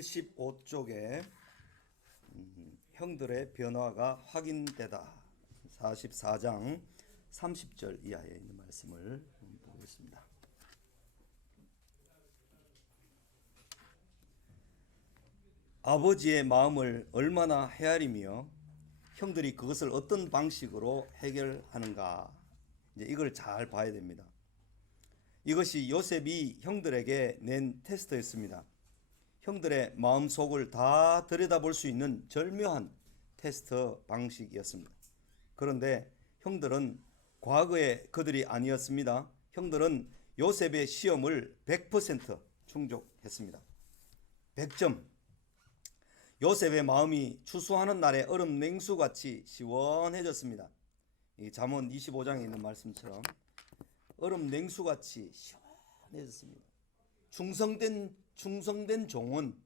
75쪽에 형들의 변화가 확인되다. 44장 30절 이하에 있는 말씀을 보겠습니다. 아버지의 마음을 얼마나 헤아리며 형들이 그것을 어떤 방식으로 해결하는가, 이제 이걸 잘 봐야 됩니다. 이것이 요셉이 형들에게 낸 테스트였습니다. 형들의 마음속을 다 들여다볼 수 있는 절묘한 테스트 방식이었습니다. 그런데 형들은 과거의 그들이 아니었습니다. 형들은 요셉의 시험을 100% 충족했습니다. 100점. 요셉의 마음이 추수하는 날의 얼음 냉수같이 시원해졌습니다. 이 잠언 25장에 있는 말씀처럼 얼음 냉수같이 시원해졌습니다. 충성된 종은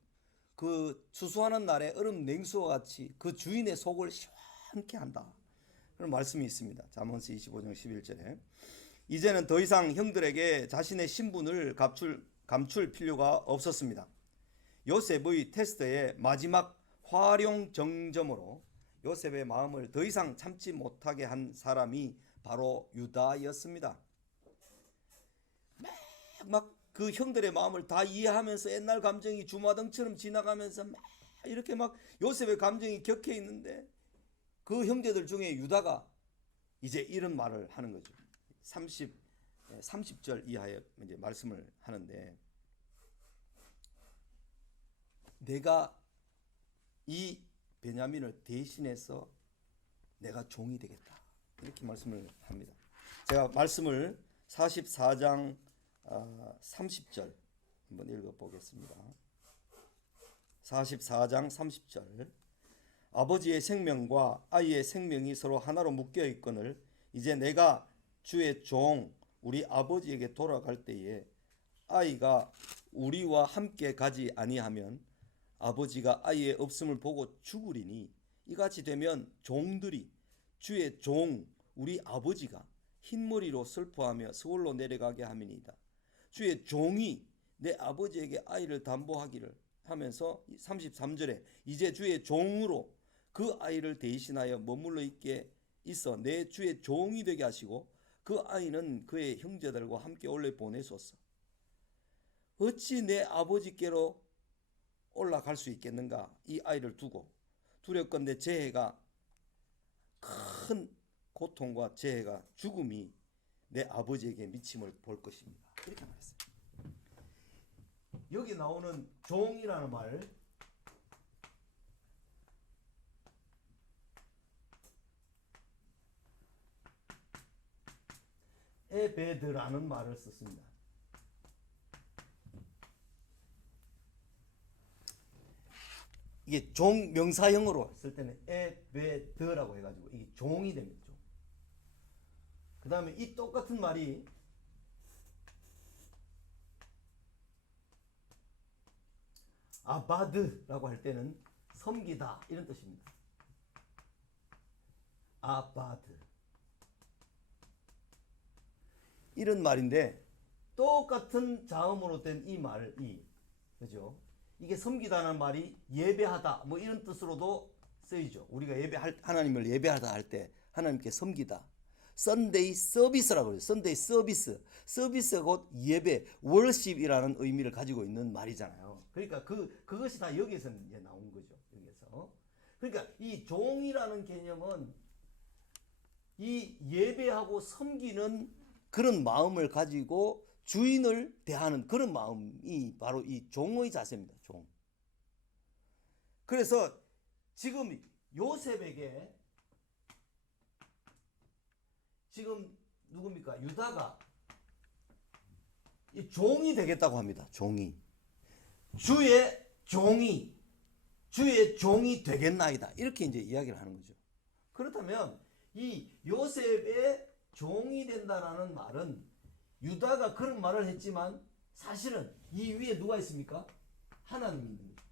그 추수하는 날의 얼음 냉수와 같이 그 주인의 속을 시원케 한다. 그런 말씀이 있습니다. 잠언서 25장 11절에 이제는 더 이상 형들에게 자신의 신분을 감출 필요가 없었습니다. 요셉의 테스트의 마지막 활용 정점으로 요셉의 마음을 더 이상 참지 못하게 한 사람이 바로 유다였습니다. 막 그 형들의 마음을 다 이해하면서 옛날 감정이 주마등처럼 지나가면서 막 이렇게 막 요셉의 감정이 격해 있는데 그 형제들 중에 유다가 이제 이런 말을 하는 거죠. 30절 이하에 이제 말씀을 하는데, 내가 이 베냐민을 대신해서 내가 종이 되겠다, 이렇게 말씀을 합니다. 제가 말씀을 44장 30절 한번 읽어보겠습니다. 44장 30절 아버지의 생명과 아이의 생명이 서로 하나로 묶여 있거늘 이제 내가 주의 종 우리 아버지에게 돌아갈 때에 아이가 우리와 함께 가지 아니하면 아버지가 아이의 없음을 보고 죽으리니 이같이 되면 종들이 주의 종 우리 아버지가 흰머리로 슬퍼하며 서울로 내려가게 함이니이다. 주의 종이 내 아버지에게 아이를 담보하기를 하면서 33절에 이제 주의 종으로 그 아이를 대신하여 머물러 있게 있어 내 주의 종이 되게 하시고 그 아이는 그의 형제들과 함께 올려 보내소서. 어찌 내 아버지께로 올라갈 수 있겠는가? 이 아이를 두고 두렵건대 재해가 큰 고통과 재해가 죽음이 내 아버지에게 미침을 볼 것입니다. 이렇게 말했어요. 여기 나오는 종이라는 말, 에베드라는 말을 썼습니다. 이게 종 명사형으로 쓸 때는 에베드라고 해가지고 이게 종이 됩니다. 종. 그 다음에 이 똑같은 말이 아바드라고 할 때는 섬기다, 이런 뜻입니다. 아바드 이런 말인데 똑같은 자음으로 된 이 말이, 그죠? 이게 섬기다는 말이 예배하다 뭐 이런 뜻으로도 쓰이죠. 우리가 하나님을 예배하다 할 때 하나님께 섬기다, 선데이 서비스라고 그래요. 선데이 서비스. 서비스가 곧 예배, 월십이라는 의미를 가지고 있는 말이잖아요. 그러니까 그것이 다 여기에서 이제 나온 거죠. 여기에서. 그러니까 이 종이라는 개념은 이 예배하고 섬기는 그런 마음을 가지고 주인을 대하는 그런 마음이 바로 이 종의 자세입니다. 종. 그래서 지금 요셉에게 지금 누굽니까? 유다가 이 종이 되겠다고 합니다. 종이. 주의 종이 되겠나이다. 이렇게 이제 이야기를 하는 거죠. 그렇다면 이 요셉의 종이 된다라는 말은 유다가 그런 말을 했지만 사실은 이 위에 누가 있습니까? 하나님이 있는 거죠.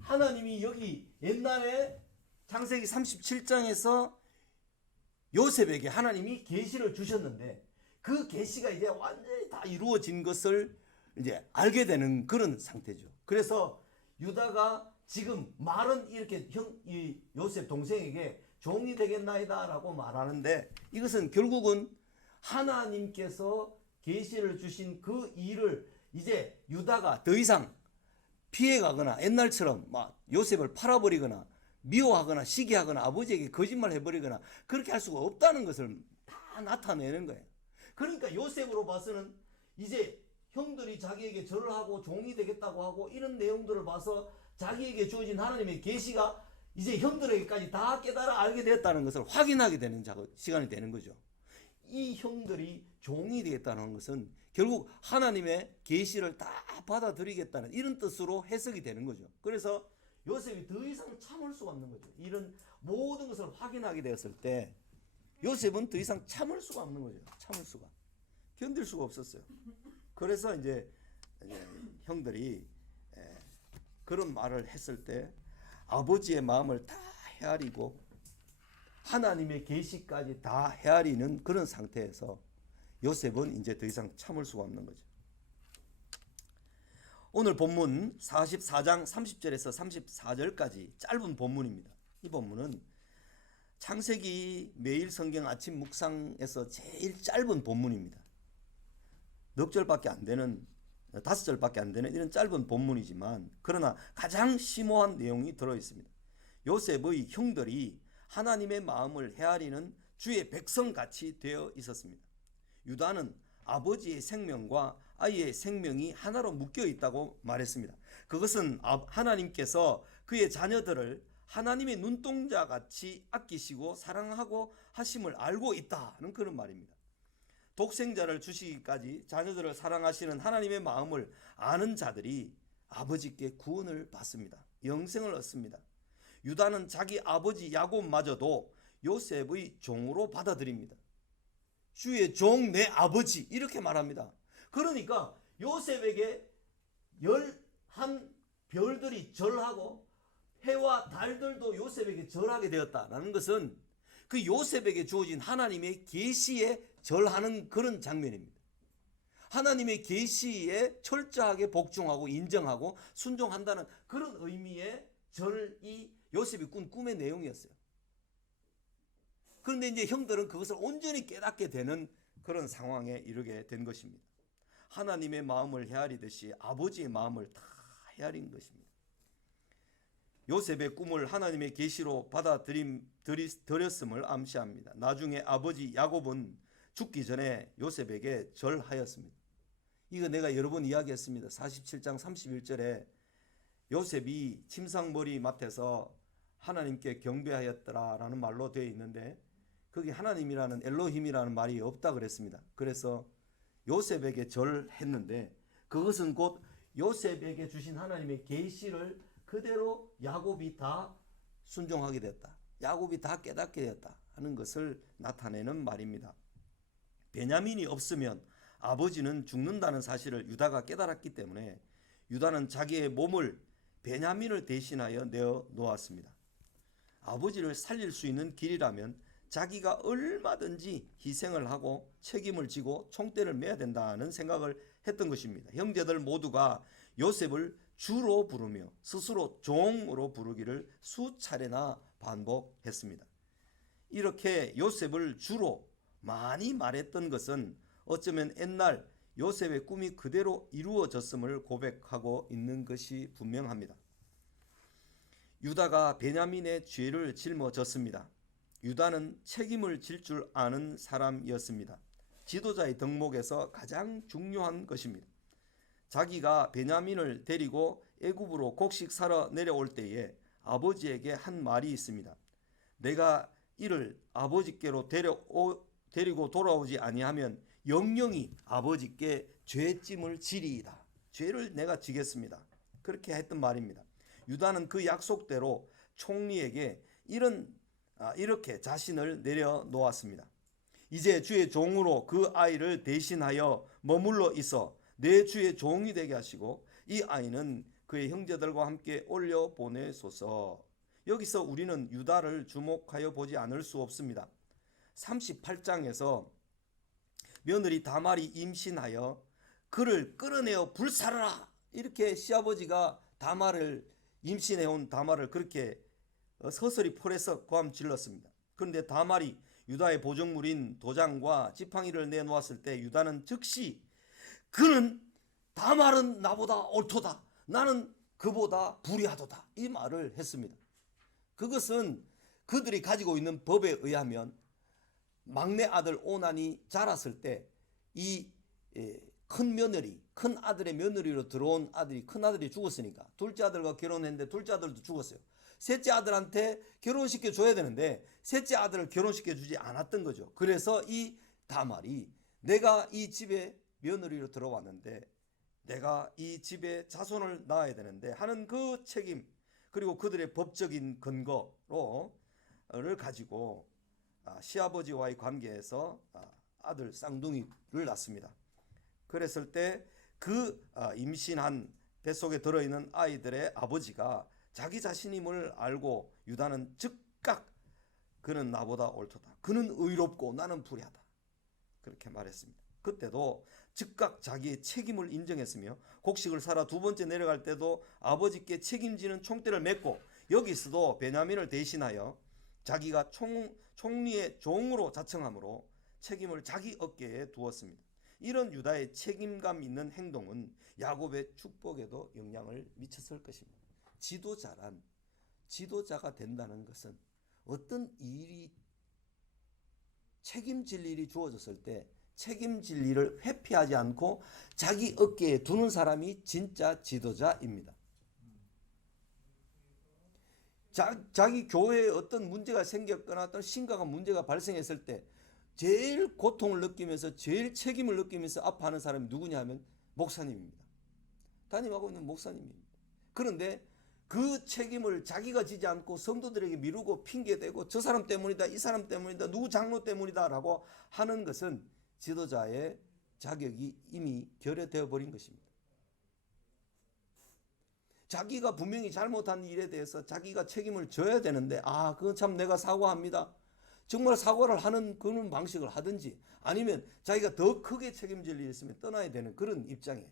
하나님이 여기 옛날에 창세기 37장에서 요셉에게 하나님이 계시를 주셨는데 그 계시가 이제 완전히 다 이루어진 것을 이제 알게 되는 그런 상태죠. 그래서 유다가 지금 말은 이렇게 이 요셉 동생에게 종이 되겠나이다라고 말하는데, 이것은 결국은 하나님께서 계시를 주신 그 일을 이제 유다가 더 이상 피해가거나 옛날처럼 막 요셉을 팔아버리거나 미워하거나 시기하거나 아버지에게 거짓말 해버리거나 그렇게 할 수가 없다는 것을 다 나타내는 거예요. 그러니까 요셉으로 봐서는 이제 형들이 자기에게 절을 하고 종이 되겠다고 하고 이런 내용들을 봐서 자기에게 주어진 하나님의 계시가 이제 형들에게까지 다 깨달아 알게 되었다는 것을 확인하게 되는 시간이 되는 거죠. 이 형들이 종이 되겠다는 것은 결국 하나님의 계시를 다 받아들이겠다는 이런 뜻으로 해석이 되는 거죠. 그래서 요셉이 더 이상 참을 수가 없는 거죠. 이런 모든 것을 확인하게 되었을 때 요셉은 더 이상 참을 수가 없는 거죠. 참을 수가. 견딜 수가 없었어요. 그래서 이제 형들이 그런 말을 했을 때 아버지의 마음을 다 헤아리고 하나님의 계시까지 다 헤아리는 그런 상태에서 요셉은 이제 더 이상 참을 수가 없는 거죠. 오늘 본문 44장 30절에서 34절까지 짧은 본문입니다. 이 본문은 창세기 매일 성경 아침 묵상에서 제일 짧은 본문입니다. 넉 절밖에 안 되는, 5절밖에 안 되는 이런 짧은 본문이지만 그러나 가장 심오한 내용이 들어 있습니다. 요셉의 형들이 하나님의 마음을 헤아리는 주의 백성같이 되어 있었습니다. 유다는 아버지의 생명과 아이의 생명이 하나로 묶여 있다고 말했습니다. 그것은 하나님께서 그의 자녀들을 하나님의 눈동자같이 아끼시고 사랑하고 하심을 알고 있다는 그런 말입니다. 독생자를 주시기까지 자녀들을 사랑하시는 하나님의 마음을 아는 자들이 아버지께 구원을 받습니다. 영생을 얻습니다. 유다는 자기 아버지 야곱마저도 요셉의 종으로 받아들입니다. 주의 종 내 아버지 이렇게 말합니다. 그러니까 요셉에게 11 별들이 절하고 해와 달들도 요셉에게 절하게 되었다는 것은 그 요셉에게 주어진 하나님의 계시에 절하는 그런 장면입니다. 하나님의 계시에 철저하게 복종하고 인정하고 순종한다는 그런 의미의 절이 요셉이 꾼 꿈의 내용이었어요. 그런데 이제 형들은 그것을 온전히 깨닫게 되는 그런 상황에 이르게 된 것입니다. 하나님의 마음을 헤아리듯이 아버지의 마음을 다 헤아린 것입니다. 요셉의 꿈을 하나님의 계시로 받아들였음을 암시합니다. 나중에 아버지 야곱은 죽기 전에 요셉에게 절하였습니다. 이거 내가 여러 번 이야기했습니다. 47장 31절에 요셉이 침상머리 맡에서 하나님께 경배하였더라라는 말로 되어 있는데 거기 하나님이라는 엘로힘이라는 말이 없다 그랬습니다. 그래서 요셉에게 절했는데 그것은 곧 요셉에게 주신 하나님의 계시를 그대로 야곱이 다 순종하게 됐다. 야곱이 다 깨닫게 되었다 하는 것을 나타내는 말입니다. 베냐민이 없으면 아버지는 죽는다는 사실을 유다가 깨달았기 때문에 유다는 자기의 몸을 베냐민을 대신하여 내어 놓았습니다. 아버지를 살릴 수 있는 길이라면 자기가 얼마든지 희생을 하고 책임을 지고 총대를 매야 된다는 생각을 했던 것입니다. 형제들 모두가 요셉을 주로 부르며 스스로 종으로 부르기를 수차례나 반복했습니다. 이렇게 요셉을 주로 많이 말했던 것은 어쩌면 옛날 요셉의 꿈이 그대로 이루어졌음을 고백하고 있는 것이 분명합니다. 유다가 베냐민의 죄를 짊어졌습니다. 유다는 책임을 질 줄 아는 사람이었습니다. 지도자의 덕목에서 가장 중요한 것입니다. 자기가 베냐민을 데리고 애굽으로 곡식 사러 내려올 때에 아버지에게 한 말이 있습니다. 내가 이를 아버지께로 데리고 돌아오지 아니하면 영영이 아버지께 죄짐을 지리이다. 죄를 내가 지겠습니다. 그렇게 했던 말입니다. 유다는 그 약속대로 총리에게 이렇게 자신을 내려놓았습니다. 이제 주의 종으로 그 아이를 대신하여 머물러 있어 내 주의 종이 되게 하시고 이 아이는 그의 형제들과 함께 올려 보내소서. 여기서 우리는 유다를 주목하여 보지 않을 수 없습니다. 38장에서 며느리 다말이 임신하여 그를 끌어내어 불살하라. 이렇게 시아버지가 다말을 임신해온 다말을 그렇게 서서히 폴해서 고함 질렀습니다. 그런데 다말이 유다의 보정물인 도장과 지팡이를 내놓았을 때 유다는 즉시 그는 다말은 나보다 옳도다. 나는 그보다 불의하도다. 이 말을 했습니다. 그것은 그들이 가지고 있는 법에 의하면 막내 아들 오난이 자랐을 때 이 큰 며느리, 큰 아들의 며느리로 들어온 아들이 큰 아들이 죽었으니까 둘째 아들과 결혼했는데 둘째 아들도 죽었어요. 셋째 아들한테 결혼시켜 줘야 되는데 셋째 아들을 결혼시켜 주지 않았던 거죠. 그래서 이 다말이 내가 이 집에 며느리로 들어왔는데 내가 이 집에 자손을 낳아야 되는데 하는 그 책임 그리고 그들의 법적인 근거를 가지고 시아버지와의 관계에서 아들 쌍둥이를 낳습니다. 그랬을 때 그 임신한 뱃속에 들어있는 아이들의 아버지가 자기 자신임을 알고 유다는 즉각 그는 나보다 옳도다. 그는 의롭고 나는 불의하다. 그렇게 말했습니다. 그때도 즉각 자기의 책임을 인정했으며 곡식을 사러 두 번째 내려갈 때도 아버지께 책임지는 총대를 맺고 여기서도 베냐민을 대신하여 자기가 총리의 종으로 자청함으로 책임을 자기 어깨에 두었습니다. 이런 유다의 책임감 있는 행동은 야곱의 축복에도 영향을 미쳤을 것입니다. 지도자가 된다는 것은 어떤 일이 책임질 일이 주어졌을 때 책임질 일을 회피하지 않고 자기 어깨에 두는 사람이 진짜 지도자입니다. 자기 교회에 어떤 문제가 생겼거나 어떤 심각한 문제가 발생했을 때 제일 고통을 느끼면서 제일 책임을 느끼면서 아파하는 사람이 누구냐 하면 목사님입니다. 담임하고 있는 목사님입니다. 그런데 그 책임을 자기가 지지 않고 성도들에게 미루고 핑계대고 저 사람 때문이다, 이 사람 때문이다, 누구 장로 때문이다 라고 하는 것은 지도자의 자격이 이미 결여되어 버린 것입니다. 자기가 분명히 잘못한 일에 대해서 자기가 책임을 져야 되는데 그건 참 내가 사과합니다. 정말 사과를 하는 그런 방식을 하든지 아니면 자기가 더 크게 책임질 일이 있으면 떠나야 되는 그런 입장이에요.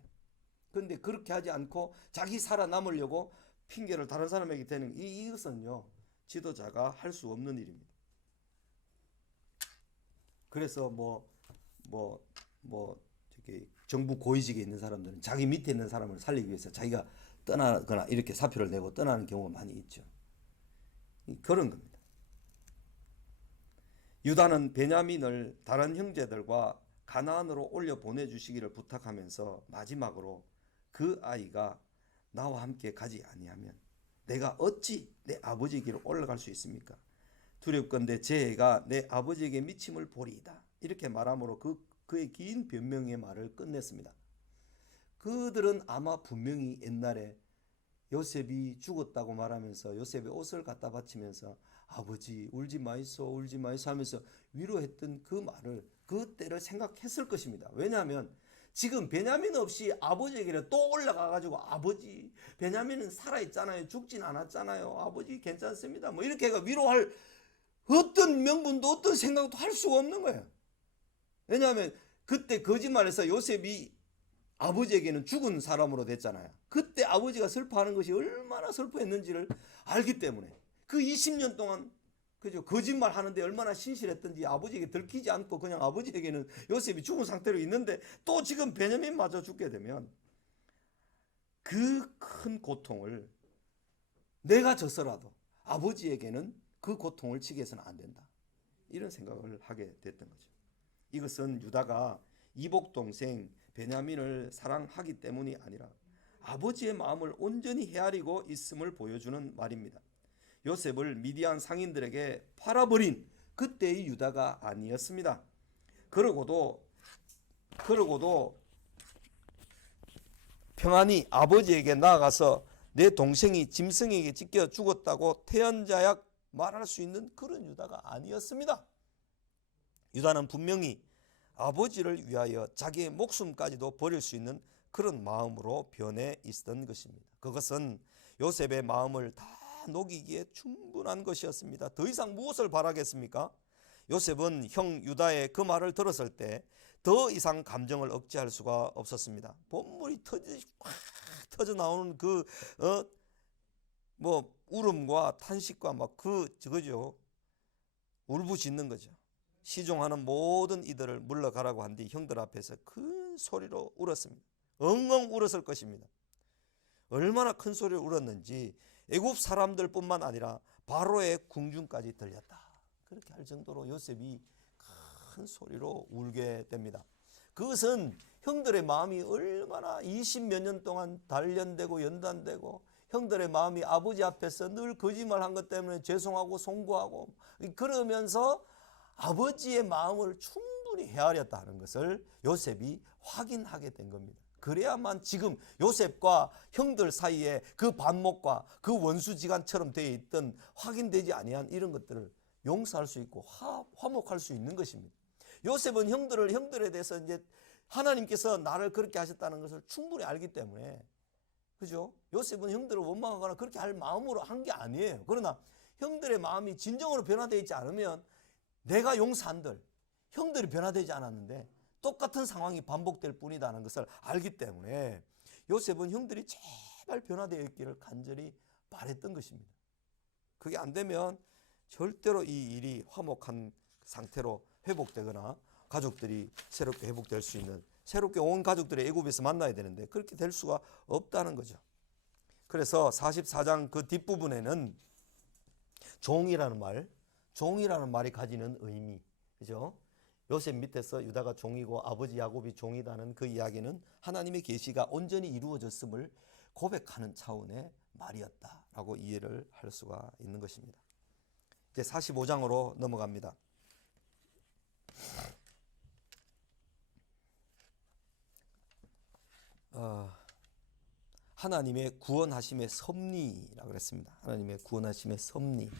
그런데 그렇게 하지 않고 자기 살아남으려고 핑계를 다른 사람에게 대는 이것은요 지도자가 할 수 없는 일입니다. 그래서 저기 정부 고위직에 있는 사람들은 자기 밑에 있는 사람을 살리기 위해서 자기가 떠나거나 이렇게 사표를 내고 떠나는 경우가 많이 있죠. 그런 겁니다. 유다는 베냐민을 다른 형제들과 가나안으로 올려 보내주시기를 부탁하면서 마지막으로 그 아이가 나와 함께 가지 아니하면 내가 어찌 내 아버지에게로 올라갈 수 있습니까? 두렵건대 제 애가 내 아버지에게 미침을 보리이다. 이렇게 말함으로 그의 긴 변명의 말을 끝냈습니다. 그들은 아마 분명히 옛날에 요셉이 죽었다고 말하면서 요셉의 옷을 갖다 바치면서 아버지 울지 마이소 울지 마이소 하면서 위로했던 그 말을 그때를 생각했을 것입니다. 왜냐하면 지금 베냐민 없이 아버지에게 또 올라가가지고 아버지 베냐민은 살아있잖아요. 죽진 않았잖아요. 아버지 괜찮습니다. 이렇게 해가 위로할 어떤 명분도 어떤 생각도 할 수가 없는 거예요. 왜냐하면 그때 거짓말해서 요셉이 아버지에게는 죽은 사람으로 됐잖아요. 그때 아버지가 슬퍼하는 것이 얼마나 슬퍼했는지를 알기 때문에 그 20년 동안 그죠 거짓말 하는데 얼마나 신실했던지 아버지에게 들키지 않고 그냥 아버지에게는 요셉이 죽은 상태로 있는데 또 지금 베냐민마저 죽게 되면 그 큰 고통을 내가 졌어라도 아버지에게는 그 고통을 지게 해서는 안 된다. 이런 생각을 하게 됐던 거죠. 이것은 유다가 이복 동생 베냐민을 사랑하기 때문이 아니라 아버지의 마음을 온전히 헤아리고 있음을 보여주는 말입니다. 요셉을 미디안 상인들에게 팔아버린 그때의 유다가 아니었습니다. 그러고도 평안히 아버지에게 나아가서 내 동생이 짐승에게 찢겨 죽었다고 태연자약 말할 수 있는 그런 유다가 아니었습니다. 유다는 분명히 아버지를 위하여 자기의 목숨까지도 버릴 수 있는 그런 마음으로 변해 있었던 것입니다. 그것은 요셉의 마음을 다 녹이기에 충분한 것이었습니다. 더 이상 무엇을 바라겠습니까? 요셉은 형 유다의 그 말을 들었을 때 더 이상 감정을 억제할 수가 없었습니다. 본물이 터져 나오는 그 울음과 탄식과 막 저거죠. 울부짖는 거죠. 시종하는 모든 이들을 물러가라고 한 뒤 형들 앞에서 큰 소리로 울었습니다. 엉엉 울었을 것입니다. 얼마나 큰 소리를 울었는지 애굽 사람들뿐만 아니라 바로의 궁중까지 들렸다. 그렇게 할 정도로 요셉이 큰 소리로 울게 됩니다. 그것은 형들의 마음이 얼마나 20몇 년 동안 단련되고 연단되고 형들의 마음이 아버지 앞에서 늘 거짓말한 것 때문에 죄송하고 송구하고 그러면서 아버지의 마음을 충분히 헤아렸다는 것을 요셉이 확인하게 된 겁니다. 그래야만 지금 요셉과 형들 사이에 그 반목과 그 원수지간처럼 되어 있던 확인되지 아니한 이런 것들을 용서할 수 있고 화목할 수 있는 것입니다. 요셉은 형들에 대해서 이제 하나님께서 나를 그렇게 하셨다는 것을 충분히 알기 때문에, 그죠? 요셉은 형들을 원망하거나 그렇게 할 마음으로 한 게 아니에요. 그러나 형들의 마음이 진정으로 변화되어 있지 않으면 내가 용서한들 형들이 변화되지 않았는데 똑같은 상황이 반복될 뿐이라는 것을 알기 때문에 요셉은 형들이 제발 변화되어 있기를 간절히 바랬던 것입니다. 그게 안 되면 절대로 이 일이 화목한 상태로 회복되거나 가족들이 새롭게 회복될 수 있는, 새롭게 온 가족들이 애굽에서 만나야 되는데 그렇게 될 수가 없다는 거죠. 그래서 44장 그 뒷부분에는 종이라는 말이 가지는 의미, 그죠? 요셉 밑에서 유다가 종이고 아버지 야곱이 종이다는 그 이야기는 하나님의 계시가 온전히 이루어졌음을 고백하는 차원의 말이었다라고 이해를 할 수가 있는 것입니다. 이제 45장으로 넘어갑니다. 하나님의 구원하심의 섭리라고 그랬습니다. 하나님의 구원하심의 섭리.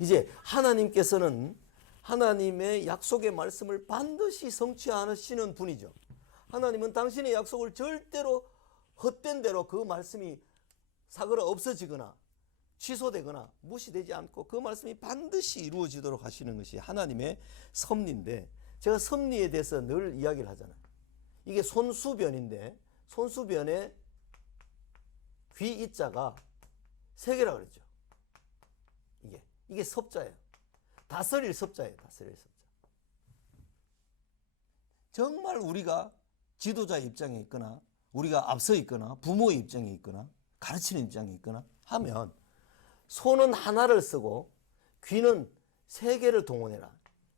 이제 하나님께서는 하나님의 약속의 말씀을 반드시 성취하시는 분이죠. 하나님은 당신의 약속을 절대로 헛된 대로 그 말씀이 사그라 없어지거나 취소되거나 무시되지 않고 그 말씀이 반드시 이루어지도록 하시는 것이 하나님의 섭리인데, 제가 섭리에 대해서 늘 이야기를 하잖아요. 이게 손수변인데 손수변에 귀 이자가 세 개라 그랬죠. 이게 섭자예요. 다스릴 섭자예요. 다스릴 섭자. 정말 우리가 지도자의 입장에 있거나 우리가 앞서 있거나 부모의 입장에 있거나 가르치는 입장에 있거나 하면 손은 하나를 쓰고 귀는 세 개를 동원해라.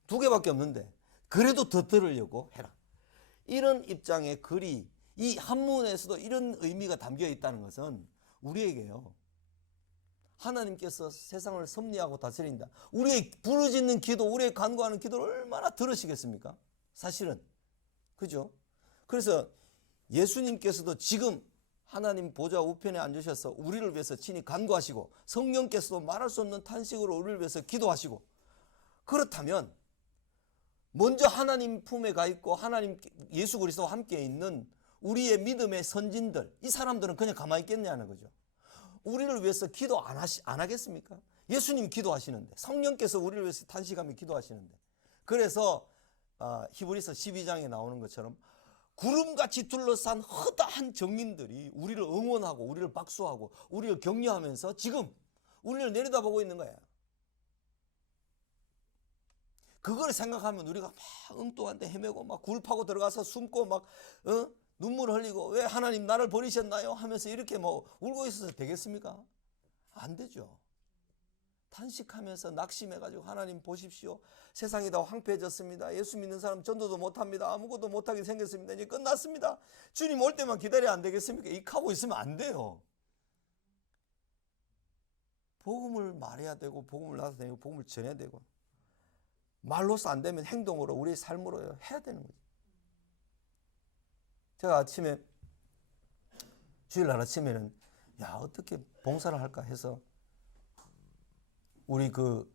두 개밖에 없는데 그래도 더 들으려고 해라. 이런 입장의 글이 이 한문에서도 이런 의미가 담겨 있다는 것은 우리에게요, 하나님께서 세상을 섭리하고 다스린다. 우리의 부르짖는 기도, 우리의 간구하는 기도를 얼마나 들으시겠습니까? 사실은. 그죠? 그래서 예수님께서도 지금 하나님 보좌 우편에 앉으셔서 우리를 위해서 친히 간구하시고 성령께서도 말할 수 없는 탄식으로 우리를 위해서 기도하시고, 그렇다면 먼저 하나님 품에 가 있고 하나님 예수 그리스도와 함께 있는 우리의 믿음의 선진들, 이 사람들은 그냥 가만히 있겠냐는 거죠. 우리를 위해서 기도 안 하겠습니까? 예수님이 기도하시는데, 성령께서 우리를 위해서 탄식하며 기도하시는데, 그래서 히브리서 12장에 나오는 것처럼 구름같이 둘러싼 허다한 정인들이 우리를 응원하고 우리를 박수하고 우리를 격려하면서 지금 우리를 내려다보고 있는 거예요. 그걸 생각하면 우리가 막 엉뚱한데 헤매고 막 굴 파고 들어가서 숨고 막 눈물 흘리고 왜 하나님 나를 버리셨나요? 하면서 이렇게 울고 있어서 되겠습니까? 안 되죠. 탄식하면서 낙심해가지고 하나님 보십시오. 세상이 다 황폐해졌습니다. 예수 믿는 사람 전도도 못합니다. 아무것도 못하게 생겼습니다. 이제 끝났습니다. 주님 올 때만 기다려야 안 되겠습니까? 이하고 있으면 안 돼요. 복음을 말해야 되고 복음을 나타내고 복음을 전해야 되고, 말로서 안 되면 행동으로 우리의 삶으로 해야 되는 거죠. 제가 아침에 주일날 아침에는 어떻게 봉사를 할까 해서 우리 그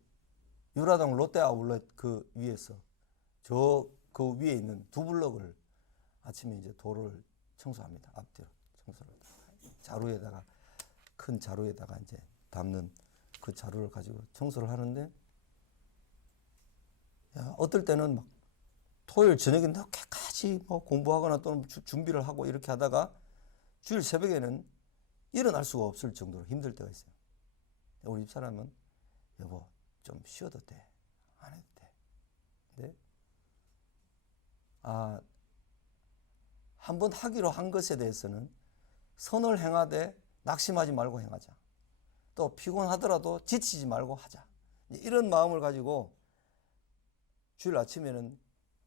유라동 롯데아울렛 그 위에서 그 위에 있는 두 블럭을 아침에 이제 도로를 청소합니다. 앞뒤로 청소를 자루에다가 큰 자루에다가 이제 담는 그 자루를 가지고 청소를 하는데, 어떨 때는 막 토요일 저녁에 너 깨끗이 같이 뭐 공부하거나 또는 준비를 하고 이렇게 하다가 주일 새벽에는 일어날 수가 없을 정도로 힘들 때가 있어요. 우리 집사람은 여보 좀 쉬어도 돼. 안 해도 돼. 근데 한번 하기로 한 것에 대해서는 선을 행하되 낙심하지 말고 행하자. 또 피곤하더라도 지치지 말고 하자. 이런 마음을 가지고 주일 아침에는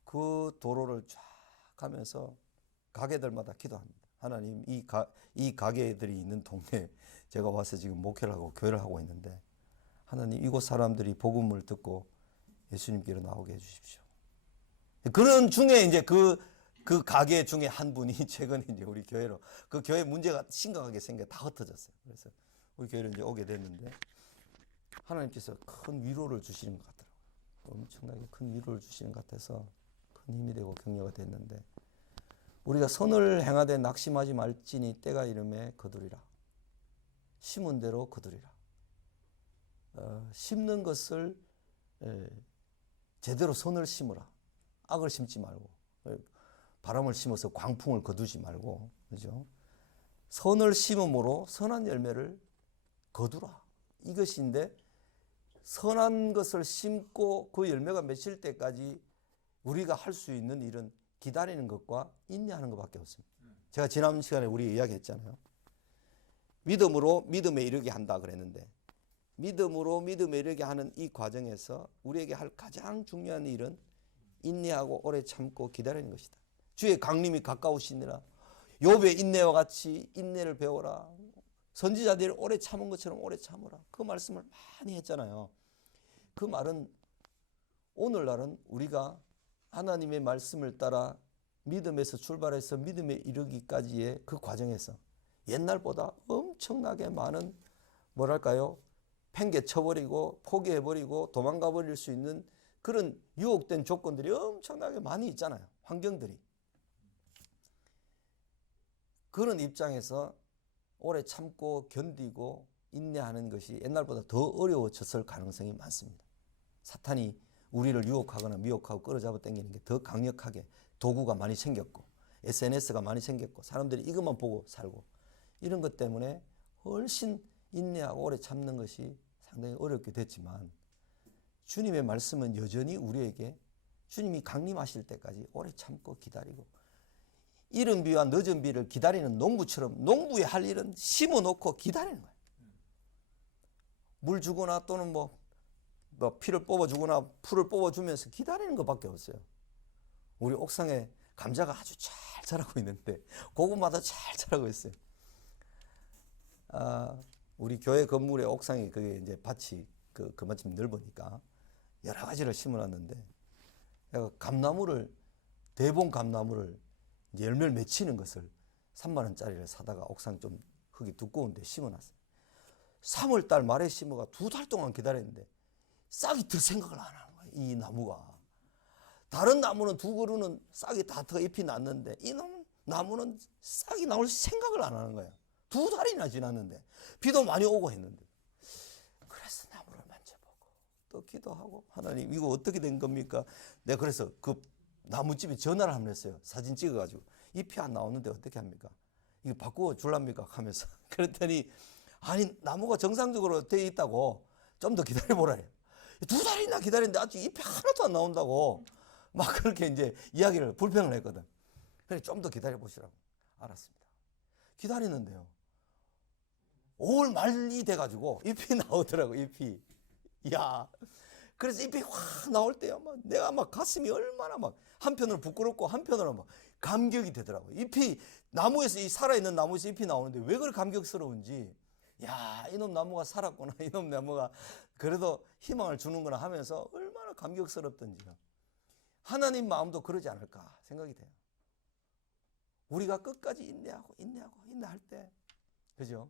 그 도로를 쫙 가면서 가게들마다 기도합니다. 하나님, 이 가게들이 있는 동네에 제가 와서 지금 목회를 하고 교회를 하고 있는데 하나님 이곳 사람들이 복음을 듣고 예수님께로 나오게 해주십시오. 그런 중에 이제 그 가게 중에 한 분이 최근에 이제 우리 교회로 그 교회 문제가 심각하게 생겨 다 흩어졌어요. 그래서 우리 교회를 이제 오게 됐는데 하나님께서 큰 위로를 주시는 것 같더라고요. 엄청나게 큰 위로를 주시는 것 같아서 큰 힘이 되고 격려가 됐는데 우리가 선을 행하되 낙심하지 말지니 때가 이름에 거두리라. 심은 대로 거두리라. 심는 것을 제대로 선을 심으라. 악을 심지 말고 바람을 심어서 광풍을 거두지 말고 그죠? 선을 심음으로 선한 열매를 거두라. 이것인데 선한 것을 심고 그 열매가 맺힐 때까지 우리가 할 수 있는 일은 기다리는 것과 인내하는 것밖에 없습니다. 제가 지난 시간에 우리 이야기했잖아요. 믿음으로 믿음에 이르게 한다 그랬는데 믿음으로 믿음에 이르게 하는 이 과정에서 우리에게 할 가장 중요한 일은 인내하고 오래 참고 기다리는 것이다. 주의 강림이 가까우시니라. 욥의 인내와 같이 인내를 배워라. 선지자들이 오래 참은 것처럼 오래 참으라. 그 말씀을 많이 했잖아요. 그 말은 오늘날은 우리가 하나님의 말씀을 따라 믿음에서 출발해서 믿음에 이르기까지의 그 과정에서 옛날보다 엄청나게 많은 뭐랄까요? 팽개쳐버리고 포기해버리고 도망가버릴 수 있는 그런 유혹된 조건들이 엄청나게 많이 있잖아요. 환경들이. 그런 입장에서 오래 참고 견디고 인내하는 것이 옛날보다 더 어려워졌을 가능성이 많습니다. 사탄이 우리를 유혹하거나 미혹하고 끌어잡아 당기는 게 더 강력하게 도구가 많이 생겼고 SNS가 많이 생겼고 사람들이 이것만 보고 살고 이런 것 때문에 훨씬 인내하고 오래 참는 것이 상당히 어렵게 됐지만 주님의 말씀은 여전히 우리에게 주님이 강림하실 때까지 오래 참고 기다리고 이른 비와 늦은 비를 기다리는 농부처럼 농부의 할 일은 심어놓고 기다리는 거예요. 물 주거나 또는 뭐 피를 뽑아주거나 풀을 뽑아주면서 기다리는 것밖에 없어요. 우리 옥상에 감자가 아주 잘 자라고 있는데 고구마도 잘 자라고 있어요. 우리 교회 건물의 옥상에 그게 이제 밭이 그만큼 넓으니까 여러 가지를 심어놨는데 감나무를 대봉 감나무를 이제 열매를 맺히는 것을 3만 원짜리를 사다가 옥상 좀 흙이 두꺼운데 심어놨어요. 3월달 말에 심어가 2달 동안 기다렸는데 싹이 들 생각을 안 하는 거예요. 이 나무가. 다른 나무는 2그루는 싹이 다 더 잎이 났는데 이 나무는 싹이 나올 생각을 안 하는 거예요. 2달이나 지났는데 비도 많이 오고 했는데 그래서 나무를 만져보고 또 기도하고 하나님 이거 어떻게 된 겁니까? 내가 그래서 그 나무집에 전화를 한번 했어요. 사진 찍어가지고 잎이 안 나오는데 어떻게 합니까? 이거 바꾸어 줄랍니까? 하면서 그랬더니 아니 나무가 정상적으로 되어 있다고 좀 더 기다려보라 해요. 2달이나 기다렸는데 아직 잎이 하나도 안 나온다고 막 그렇게 이제 이야기를 불평을 했거든. 그래 좀 더 기다려보시라고. 알았습니다. 기다리는데요 5월 말이 돼가지고 잎이 나오더라고. 잎이. 야, 그래서 잎이 확 나올 때요 내가 막 가슴이 얼마나 막 한편으로 부끄럽고 한편으로 막 감격이 되더라고. 잎이 나무에서 이 살아있는 나무에서 잎이 나오는데 왜 그렇게 감격스러운지 야 이놈 나무가 살았구나 이놈 나무가 그래도 희망을 주는구나 하면서 얼마나 감격스럽던지요. 하나님 마음도 그러지 않을까 생각이 돼요. 우리가 끝까지 인내할 때 그죠?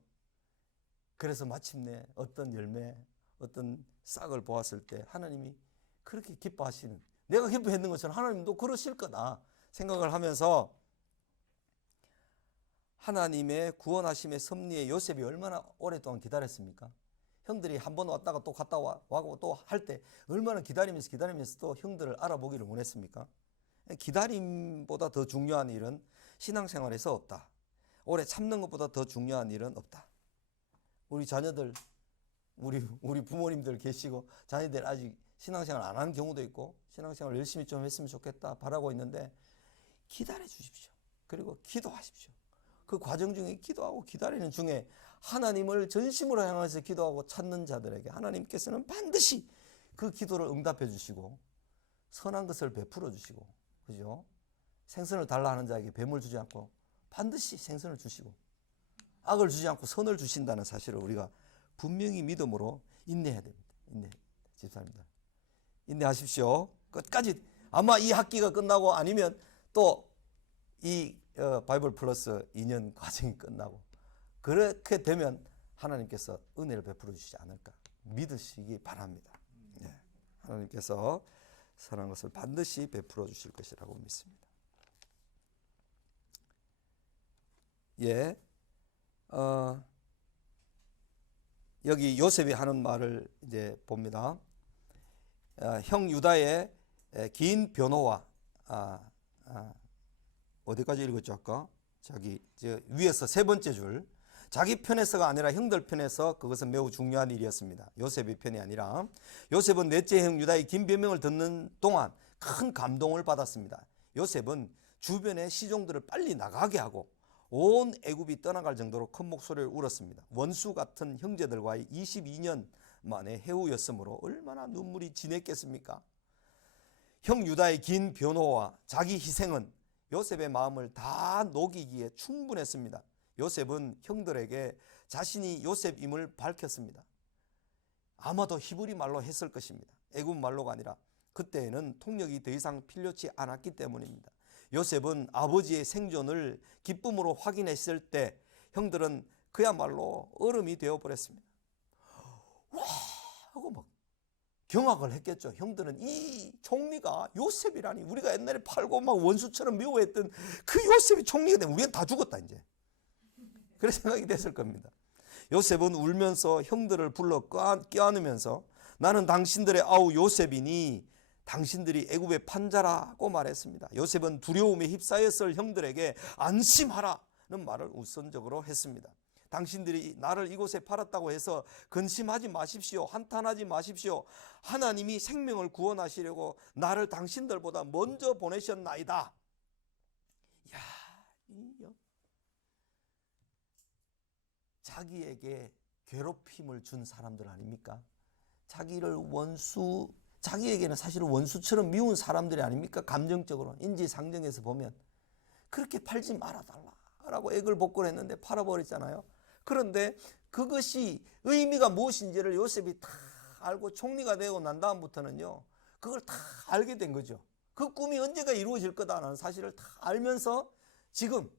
그래서 마침내 어떤 열매 어떤 싹을 보았을 때 하나님이 그렇게 기뻐하시는 내가 기뻐했는 것처럼 하나님도 그러실 거다 생각을 하면서 하나님의 구원하심의 섭리에 요셉이 얼마나 오랫동안 기다렸습니까? 형들이 한 번 왔다가 또 갔다 와고 또 할 때 얼마나 기다리면서 또 형들을 알아보기를 원했습니까? 기다림보다 더 중요한 일은 신앙생활에서 없다. 오래 참는 것보다 더 중요한 일은 없다. 우리 자녀들, 우리 부모님들 계시고 자녀들 아직 신앙생활 안 하는 경우도 있고 신앙생활 열심히 좀 했으면 좋겠다 바라고 있는데 기다려 주십시오. 그리고 기도하십시오. 그 과정 중에 기도하고 기다리는 중에 하나님을 전심으로 향해서 기도하고 찾는 자들에게 하나님께서는 반드시 그 기도를 응답해 주시고 선한 것을 베풀어 주시고, 그죠? 생선을 달라 하는 자에게 뱀을 주지 않고 반드시 생선을 주시고 악을 주지 않고 선을 주신다는 사실을 우리가 분명히 믿음으로 인내해야 됩니다. 인내, 집사님들 인내하십시오. 끝까지. 아마 이 학기가 끝나고 아니면 또 이 바이블 플러스 2년 과정이 끝나고 그렇게 되면 하나님께서 은혜를 베풀어 주시지 않을까 믿으시기 바랍니다. 예. 하나님께서 선한 것을 반드시 베풀어 주실 것이라고 믿습니다. 예, 여기 요셉이 하는 말을 이제 봅니다. 형 유다의 긴 변호와 어디까지 읽었죠 아까? 자기 위에서 세 번째 줄, 자기 편에서가 아니라 형들 편에서 그것은 매우 중요한 일이었습니다. 요셉의 편이 아니라. 요셉은 넷째 형 유다의 긴 변명을 듣는 동안 큰 감동을 받았습니다. 요셉은 주변의 시종들을 빨리 나가게 하고 온 애굽이 떠나갈 정도로 큰 목소리를 울었습니다. 원수 같은 형제들과의 22년 만의 해후였으므로 얼마나 눈물이 진했겠습니까? 형 유다의 긴 변호와 자기 희생은 요셉의 마음을 다 녹이기에 충분했습니다. 요셉은 형들에게 자신이 요셉임을 밝혔습니다. 아마도 히브리 말로 했을 것입니다. 애굽 말로가 아니라 그때에는 통역이 더 이상 필요치 않았기 때문입니다. 요셉은 아버지의 생존을 기쁨으로 확인했을 때 형들은 그야말로 얼음이 되어버렸습니다. 와 하고 막 경악을 했겠죠. 형들은 이 총리가 요셉이라니, 우리가 옛날에 팔고 막 원수처럼 미워했던 그 요셉이 총리가 되면 우리가 다 죽었다 이제. 그런 생각이 됐을 겁니다. 요셉은 울면서 형들을 불러 껴안으면서 나는 당신들의 아우 요셉이니 당신들이 애굽의 판자라고 말했습니다. 요셉은 두려움에 휩싸였을 형들에게 안심하라는 말을 우선적으로 했습니다. 당신들이 나를 이곳에 팔았다고 해서 근심하지 마십시오. 한탄하지 마십시오. 하나님이 생명을 구원하시려고 나를 당신들보다 먼저 보내셨나이다. 야, 자기에게 괴롭힘을 준 사람들 아닙니까? 자기에게는 사실은 원수처럼 미운 사람들이 아닙니까? 감정적으로, 인지상정에서 보면 그렇게 팔지 말아달라라고 애걸복걸했는데 팔아버렸잖아요. 그런데 그것이 의미가 무엇인지를 요셉이 다 알고 총리가 되고 난 다음부터는요, 그걸 다 알게 된 거죠. 그 꿈이 언제가 이루어질 거다라는 사실을 다 알면서 지금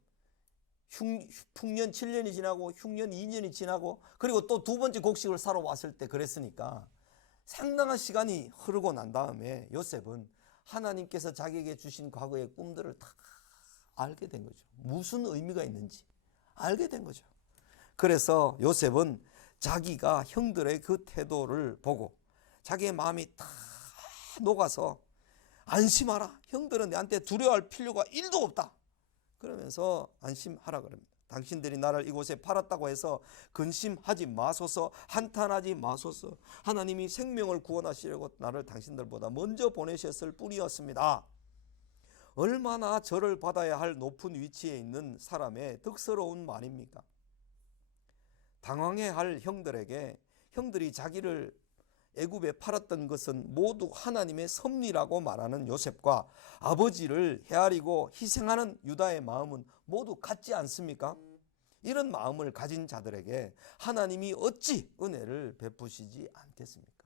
풍년 7년이 지나고 흉년 2년이 지나고 그리고 또 두 번째 곡식을 사러 왔을 때 그랬으니까 상당한 시간이 흐르고 난 다음에 요셉은 하나님께서 자기에게 주신 과거의 꿈들을 다 알게 된 거죠. 무슨 의미가 있는지 알게 된 거죠. 그래서 요셉은 자기가 형들의 그 태도를 보고 자기의 마음이 다 녹아서 안심하라. 형들은 내한테 두려워할 필요가 1도 없다. 그러면서 안심하라 그럽니다. 당신들이 나를 이곳에 팔았다고 해서 근심하지 마소서, 한탄하지 마소서. 하나님이 생명을 구원하시려고 나를 당신들보다 먼저 보내셨을 뿐이었습니다. 얼마나 저를 받아야 할 높은 위치에 있는 사람의 덕스러운 말입니까? 당황해할 형들에게 형들이 자기를 애굽에 팔았던 것은 모두 하나님의 섭리라고 말하는 요셉과 아버지를 헤아리고 희생하는 유다의 마음은 모두 같지 않습니까? 이런 마음을 가진 자들에게 하나님이 어찌 은혜를 베푸시지 않겠습니까?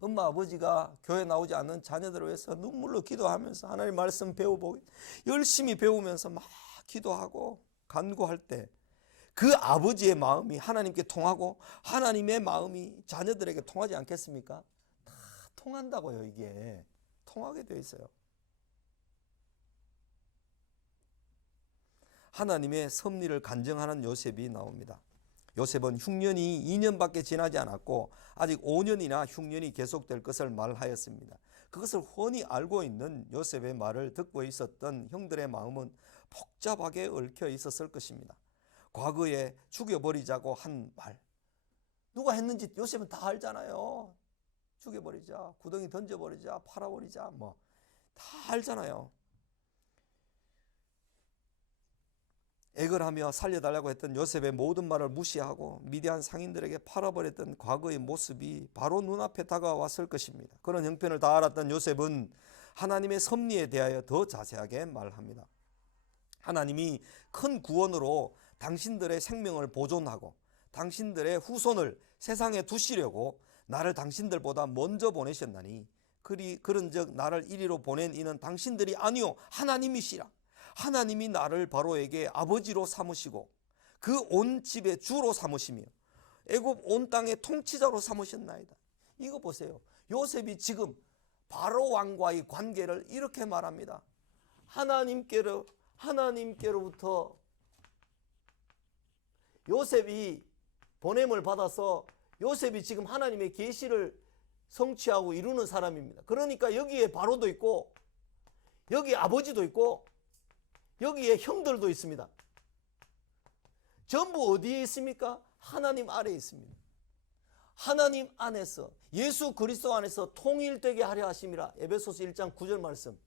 엄마 아버지가 교회 나오지 않는 자녀들을 위해서 눈물로 기도하면서 하나님 말씀 배워보고 열심히 배우면서 막 기도하고 간구할 때 그 아버지의 마음이 하나님께 통하고 하나님의 마음이 자녀들에게 통하지 않겠습니까? 다 통한다고요. 이게 통하게 되어 있어요. 하나님의 섭리를 간증하는 요셉이 나옵니다. 요셉은 흉년이 2년밖에 지나지 않았고 아직 5년이나 흉년이 계속될 것을 말하였습니다. 그것을 훤히 알고 있는 요셉의 말을 듣고 있었던 형들의 마음은 복잡하게 얽혀 있었을 것입니다. 과거에 죽여버리자고 한 말, 누가 했는지 요셉은 다 알잖아요. 죽여버리자, 구덩이 던져버리자, 팔아버리자, 뭐 다 알잖아요. 애걸하며 살려달라고 했던 요셉의 모든 말을 무시하고 미디안 상인들에게 팔아버렸던 과거의 모습이 바로 눈앞에 다가왔을 것입니다. 그런 형편을 다 알았던 요셉은 하나님의 섭리에 대하여 더 자세하게 말합니다. 하나님이 큰 구원으로 당신들의 생명을 보존하고 당신들의 후손을 세상에 두시려고 나를 당신들보다 먼저 보내셨나니 그런즉 나를 이리로 보낸 이는 당신들이 아니요 하나님이시라. 하나님이 나를 바로에게 아버지로 삼으시고 그 온 집의 주로 삼으시며 애굽 온 땅의 통치자로 삼으셨나이다. 이거 보세요. 요셉이 지금 바로 왕과의 관계를 이렇게 말합니다. 하나님께로부터 요셉이 보냄을 받아서 요셉이 지금 하나님의 계시를 성취하고 이루는 사람입니다. 그러니까 여기에 바로도 있고 여기 아버지도 있고 여기에 형들도 있습니다. 전부 어디에 있습니까? 하나님 아래에 있습니다. 하나님 안에서 예수 그리스도 안에서 통일되게 하려 하심이라. 에베소서 1장 9절 말씀.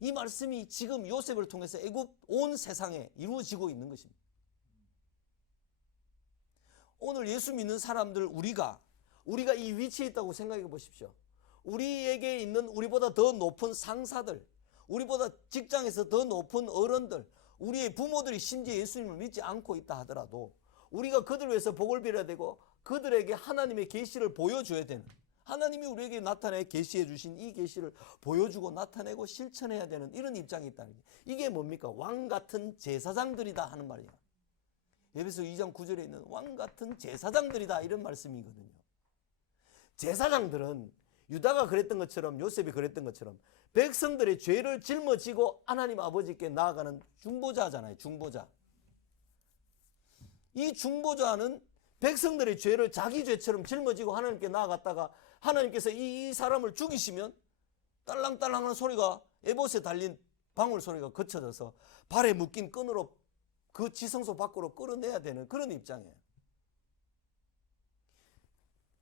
이 말씀이 지금 요셉을 통해서 애굽 온 세상에 이루어지고 있는 것입니다. 오늘 예수 믿는 사람들 우리가 이 위치에 있다고 생각해 보십시오. 우리에게 있는 우리보다 더 높은 상사들, 우리보다 직장에서 더 높은 어른들, 우리의 부모들이 심지어 예수님을 믿지 않고 있다 하더라도 우리가 그들을 위해서 복을 빌어야 되고 그들에게 하나님의 계시를 보여줘야 되는, 하나님이 우리에게 나타내 계시해 주신 이 계시를 보여주고 나타내고 실천해야 되는 이런 입장이 있다는 게, 이게 뭡니까? 왕 같은 제사장들이다 하는 말이에요. 에베소 2장 9절에 있는 왕 같은 제사장들이다 이런 말씀이거든요. 제사장들은 유다가 그랬던 것처럼 요셉이 그랬던 것처럼 백성들의 죄를 짊어지고 하나님 아버지께 나아가는 중보자잖아요. 중보자. 이 중보자는 백성들의 죄를 자기 죄처럼 짊어지고 하나님께 나아갔다가 하나님께서 이 사람을 죽이시면 딸랑딸랑한 소리가, 에봇에 달린 방울 소리가 거쳐져서 발에 묶인 끈으로 그 지성소 밖으로 끌어내야 되는 그런 입장이에요.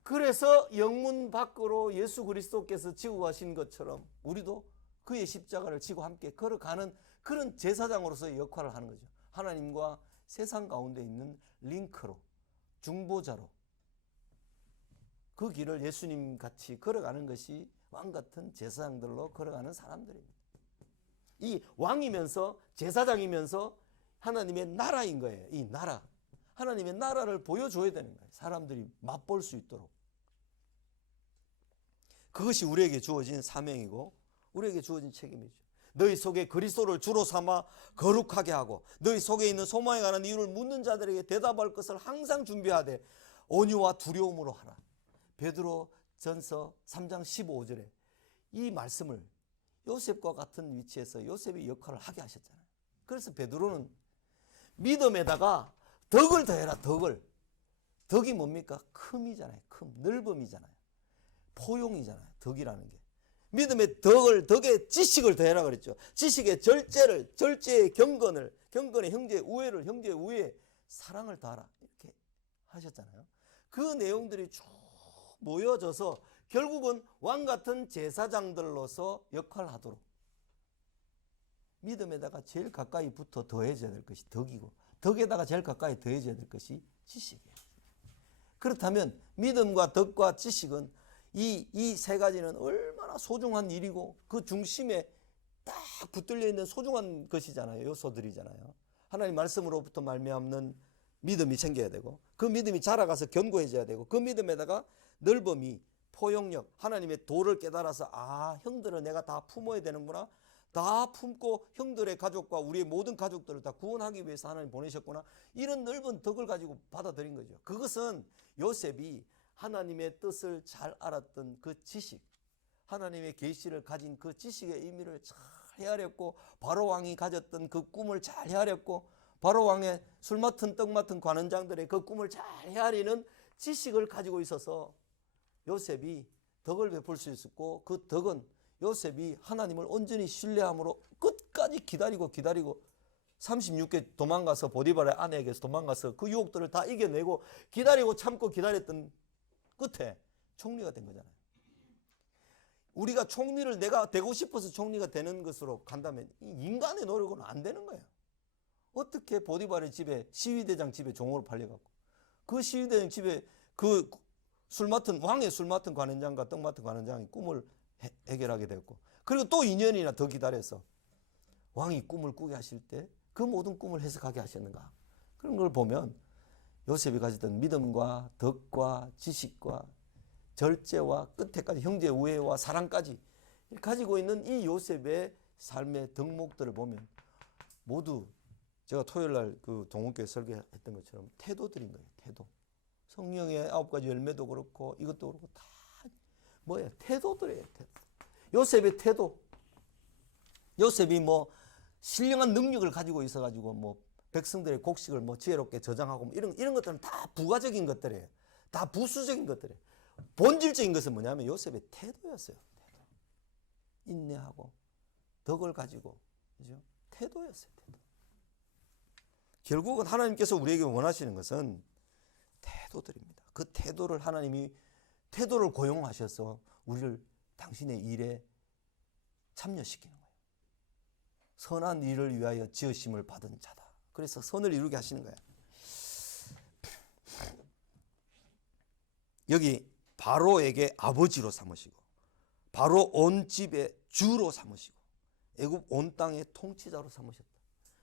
그래서 영문 밖으로 예수 그리스도께서 지고 가신 것처럼 우리도 그의 십자가를 지고 함께 걸어가는 그런 제사장으로서의 역할을 하는 거죠. 하나님과 세상 가운데 있는 링크로, 중보자로 그 길을 예수님 같이 걸어가는 것이 왕 같은 제사장들로 걸어가는 사람들입니다. 이 왕이면서 제사장이면서 하나님의 나라인 거예요. 이 나라, 하나님의 나라를 보여줘야 되는 거예요. 사람들이 맛볼 수 있도록. 그것이 우리에게 주어진 사명이고 우리에게 주어진 책임이죠. 너희 속에 그리스도를 주로 삼아 거룩하게 하고 너희 속에 있는 소망에 관한 이유를 묻는 자들에게 대답할 것을 항상 준비하되 온유와 두려움으로 하라. 베드로 전서 3장 15절에 이 말씀을 요셉과 같은 위치에서 요셉의 역할을 하게 하셨잖아요. 그래서 베드로는 믿음에다가 덕을 더해라. 덕이 뭡니까? 큼이잖아요. 넓음이잖아요. 포용이잖아요. 덕이라는 게. 믿음의 덕에 지식을 더해라 그랬죠. 지식의 절제의 경건의 형제의 우애를, 형제의 우애에 사랑을 더하라 이렇게 하셨잖아요. 그 내용들이 쭉 모여져서 결국은 왕 같은 제사장들로서 역할을 하도록 믿음에다가 제일 가까이 붙어 더해져야 될 것이 덕이고 덕에다가 제일 가까이 더해져야 될 것이 지식이에요. 그렇다면 믿음과 덕과 지식은 이 세 가지는 얼마나 소중한 일이고 그 중심에 딱 붙들려 있는 소중한 것이잖아요. 요소들이잖아요. 하나님 말씀으로부터 말미암는 믿음이 생겨야 되고 그 믿음이 자라가서 견고해져야 되고 그 믿음에다가 넓음이, 포용력, 하나님의 도를 깨달아서 형들을 내가 다 품어야 되는구나. 다 품고 형들의 가족과 우리의 모든 가족들을 다 구원하기 위해서 하나님 보내셨구나. 이런 넓은 덕을 가지고 받아들인 거죠. 그것은 요셉이 하나님의 뜻을 잘 알았던 그 지식, 하나님의 계시를 가진 그 지식의 의미를 잘 헤아렸고 바로 왕이 가졌던 그 꿈을 잘 헤아렸고 바로 왕의 술 맡은 떡 맡은 관원장들의 그 꿈을 잘 헤아리는 지식을 가지고 있어서 요셉이 덕을 베풀 수 있었고, 그 덕은 요셉이 하나님을 온전히 신뢰함으로 끝까지 기다리고 36개 도망가서 보디발의 아내에게서 도망가서 그 유혹들을 다 이겨내고 기다리고 참고 기다렸던 끝에 총리가 된 거잖아요. 우리가 총리를 내가 되고 싶어서 총리가 되는 것으로 간다면 인간의 노력은 안 되는 거예요. 어떻게 보디발의 집에, 시위대장 집에 종으로 팔려갖고 그 시위대장 집에 그 왕의 술 맡은 관원장과 떡 맡은 관원장이 꿈을 해결하게 됐고, 그리고 또 2년이나 더 기다려서 왕이 꿈을 꾸게 하실 때 그 모든 꿈을 해석하게 하셨는가, 그런 걸 보면 요셉이 가지던 믿음과 덕과 지식과 절제와 끝에까지 형제 우애와 사랑까지 가지고 있는 이 요셉의 삶의 덕목들을 보면 모두 제가 토요일 날 그 동원교회 설교했던 것처럼 태도들인 거예요. 태도. 성령의 9가지 열매도 그렇고 이것도 그렇고 다 뭐예요? 태도들이에요. 태도. 요셉의 태도. 요셉이 뭐 신령한 능력을 가지고 있어가지고 뭐 백성들의 곡식을 뭐 지혜롭게 저장하고 뭐 이런 것들은 다 부가적인 것들이에요. 다 부수적인 것들이에요. 본질적인 것은 뭐냐면 요셉의 태도였어요. 태도. 인내하고 덕을 가지고, 그죠? 태도였어요. 태도. 결국은 하나님께서 우리에게 원하시는 것은 태도들입니다. 그 태도를 하나님이 태도를 고용하셔서 우리를 당신의 일에 참여시키는 거예요. 선한 일을 위하여 지으심을 받은 자다. 그래서 선을 이루게 하시는 거예요. 여기 바로에게 아버지로 삼으시고 바로 온 집의 주로 삼으시고 애굽 온 땅의 통치자로 삼으셨다.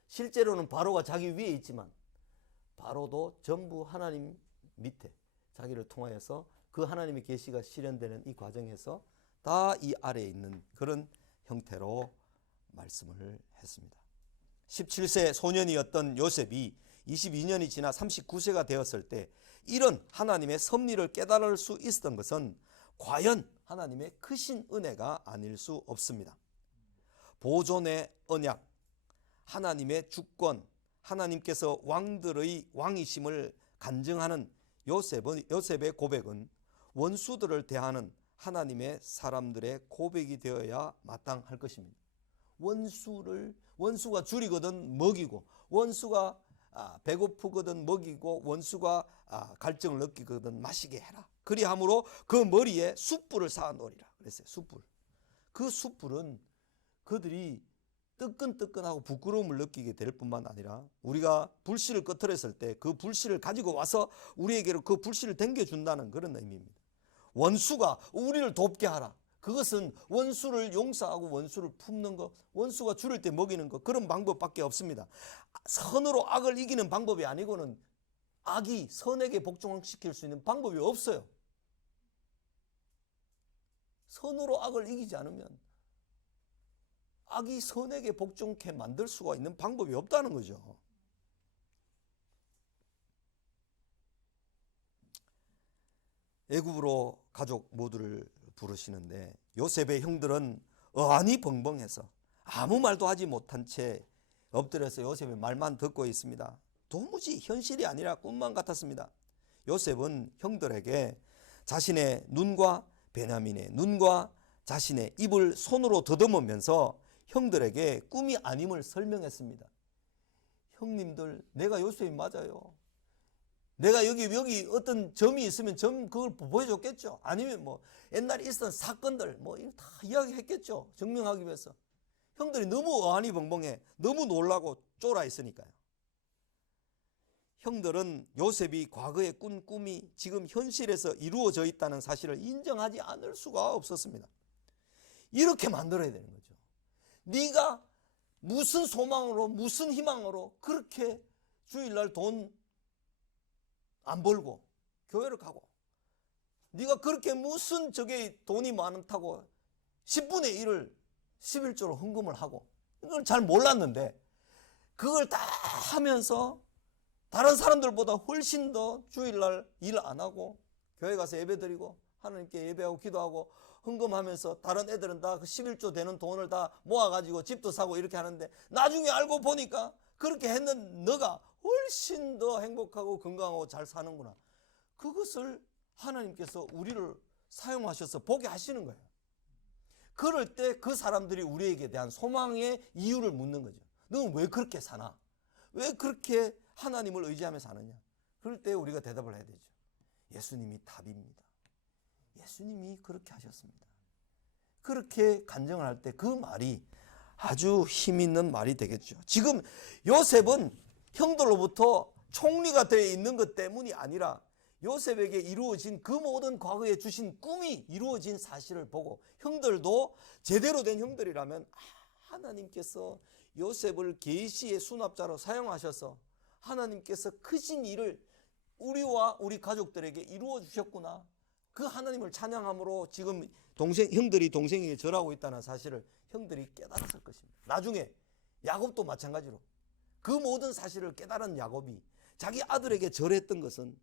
실제로는 바로가 자기 위에 있지만 바로도 전부 하나님 밑에 자기를 통하여서 그 하나님의 계시가 실현되는 이 과정에서 다 이 아래에 있는 그런 형태로 말씀을 했습니다. 17세 소년이었던 요셉이 22년이 지나 39세가 되었을 때 이런 하나님의 섭리를 깨달을 수 있었던 것은 과연 하나님의 크신 은혜가 아닐 수 없습니다. 보존의 언약, 하나님의 주권, 하나님께서 왕들의 왕이심을 간증하는 요셉의 고백은 원수들을 대하는 하나님의 사람들의 고백이 되어야 마땅할 것입니다. 원수가 줄이거든 먹이고, 원수가 배고프거든 먹이고, 원수가 갈증을 느끼거든 마시게 해라. 그리함으로 그 머리에 숯불을 쌓아 놓으리라 그랬어요. 숯불. 그 숯불은 그들이 뜨끈뜨끈하고 부끄러움을 느끼게 될 뿐만 아니라 우리가 불씨를 꺼트렸을 때 그 불씨를 가지고 와서 우리에게로 그 불씨를 당겨준다는 그런 의미입니다. 원수가 우리를 돕게 하라. 그것은 원수를 용서하고 원수를 품는 것, 원수가 줄일 때 먹이는 것, 그런 방법밖에 없습니다. 선으로 악을 이기는 방법이 아니고는 악이 선에게 복종시킬 수 있는 방법이 없어요. 선으로 악을 이기지 않으면 악이 선에게 복종케 만들 수가 있는 방법이 없다는 거죠. 애굽으로 가족 모두를 부르시는데 요셉의 형들은 어안이 벙벙해서 아무 말도 하지 못한 채 엎드려서 요셉의 말만 듣고 있습니다. 도무지 현실이 아니라 꿈만 같았습니다. 요셉은 형들에게 자신의 눈과 베냐민의 눈과 자신의 입을 손으로 더듬으면서 형들에게 꿈이 아님을 설명했습니다. 형님들, 내가 요셉이 맞아요. 내가 여기 어떤 점이 있으면 그걸 보여줬겠죠. 아니면 뭐 옛날에 있었던 사건들 뭐 다 이야기했겠죠. 증명하기 위해서. 형들이 너무 어안이 벙벙해. 너무 놀라고 쫄아 있으니까요. 형들은 요셉이 과거에 꾼 꿈이 지금 현실에서 이루어져 있다는 사실을 인정하지 않을 수가 없었습니다. 이렇게 만들어야 되는 거죠. 네가 무슨 소망으로 무슨 희망으로 그렇게 주일날 돈 안 벌고 교회를 가고, 네가 그렇게 무슨 저게 돈이 많다고 10분의 1을 11조로 헌금을 하고, 이걸 잘 몰랐는데 그걸 다 하면서 다른 사람들보다 훨씬 더 주일날 일 안 하고 교회 가서 예배 드리고 하나님께 예배하고 기도하고 헌금하면서 다른 애들은 다 그 11조 되는 돈을 다 모아가지고 집도 사고 이렇게 하는데 나중에 알고 보니까 그렇게 했는 너가 훨씬 더 행복하고 건강하고 잘 사는구나. 그것을 하나님께서 우리를 사용하셔서 보게 하시는 거예요. 그럴 때 그 사람들이 우리에게 대한 소망의 이유를 묻는 거죠. 너는 왜 그렇게 사나? 왜 그렇게 하나님을 의지하며 사느냐? 그럴 때 우리가 대답을 해야 되죠. 예수님이 답입니다. 예수님이 그렇게 하셨습니다. 그렇게 간증을 할 때 그 말이 아주 힘 있는 말이 되겠죠. 지금 요셉은 형들로부터 총리가 되어 있는 것 때문이 아니라 요셉에게 이루어진 그 모든 과거에 주신 꿈이 이루어진 사실을 보고 형들도 제대로 된 형들이라면 하나님께서 요셉을 계시의 수납자로 사용하셔서 하나님께서 크신 일을 우리와 우리 가족들에게 이루어 주셨구나. 그 하나님을 찬양함으로 지금 형들이 동생에게 절하고 있다는 사실을 형들이 깨달았을 것입니다. 나중에 야곱도 마찬가지로 그 모든 사실을 깨달은 야곱이 자기 아들에게 절했던 것은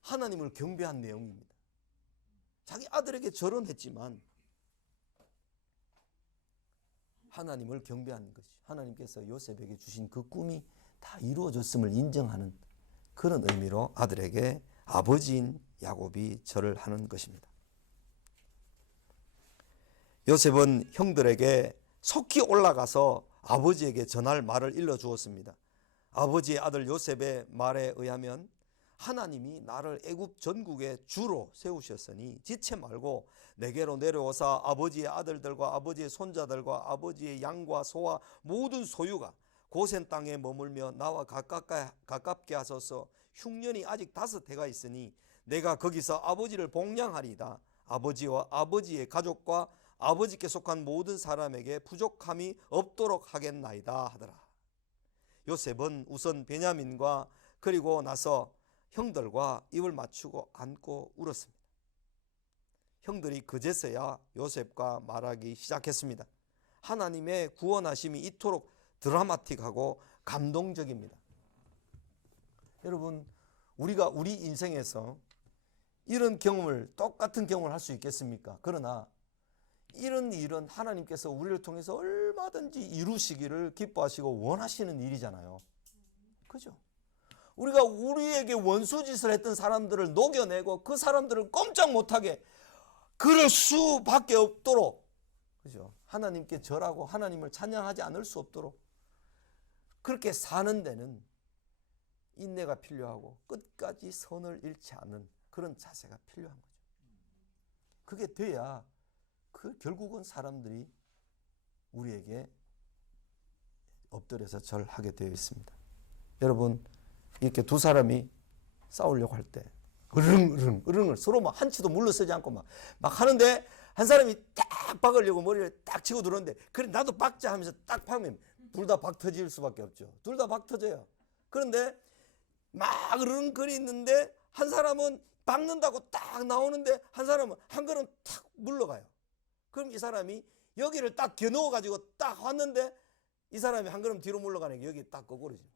하나님을 경배한 내용입니다. 자기 아들에게 절은 했지만 하나님을 경배한 것이 하나님께서 요셉에게 주신 그 꿈이 다 이루어졌음을 인정하는 그런 의미로 아들에게 아버지인 야곱이 절을 하는 것입니다. 요셉은 형들에게 속히 올라가서 아버지에게 전할 말을 일러주었습니다. 아버지의 아들 요셉의 말에 의하면 하나님이 나를 애굽 전국의 주로 세우셨으니 지체 말고 내게로 내려오사 아버지의 아들들과 아버지의 손자들과 아버지의 양과 소와 모든 소유가 고센 땅에 머물며 나와 가깝게 하소서. 흉년이 아직 5해가 있으니 내가 거기서 아버지를 복량하리이다. 아버지와 아버지의 가족과 아버지께 속한 모든 사람에게 부족함이 없도록 하겠나이다 하더라. 요셉은 우선 베냐민과 그리고 나서 형들과 입을 맞추고 안고 울었습니다. 형들이 그제서야 요셉과 말하기 시작했습니다. 하나님의 구원하심이 이토록 드라마틱하고 감동적입니다. 여러분, 우리가 우리 인생에서 이런 경험을 똑같은 경험을 할 수 있겠습니까? 그러나 이런 일은 하나님께서 우리를 통해서 얼마든지 이루시기를 기뻐하시고 원하시는 일이잖아요. 그죠? 우리가 우리에게 원수짓을 했던 사람들을 녹여내고 그 사람들을 꼼짝 못하게 그럴 수밖에 없도록, 그죠? 하나님께 절하고 하나님을 찬양하지 않을 수 없도록 그렇게 사는 데는 인내가 필요하고 끝까지 선을 잃지 않는 그런 자세가 필요한 거죠. 그게 돼야 결국은 사람들이 우리에게 엎드려서 절하게 되어 있습니다. 여러분, 이렇게 두 사람이 싸우려고 할 때 으릉을 서로 막 한치도 물러서지 않고 막 하는데 한 사람이 딱 박으려고 머리를 딱 치고 들어오는데 그래 나도 박자 하면서 딱 박으면 둘 다 박 터질 수밖에 없죠. 둘 다 박 터져요. 그런데 막 으릉거리는데 한 사람은 박는다고 딱 나오는데 한 사람은 한 걸음 탁 물러가요. 그럼 이 사람이 여기를 딱 겨누어 가지고 딱 왔는데 이 사람이 한 걸음 뒤로 물러가니까 여기 딱 거꾸로지는 거죠.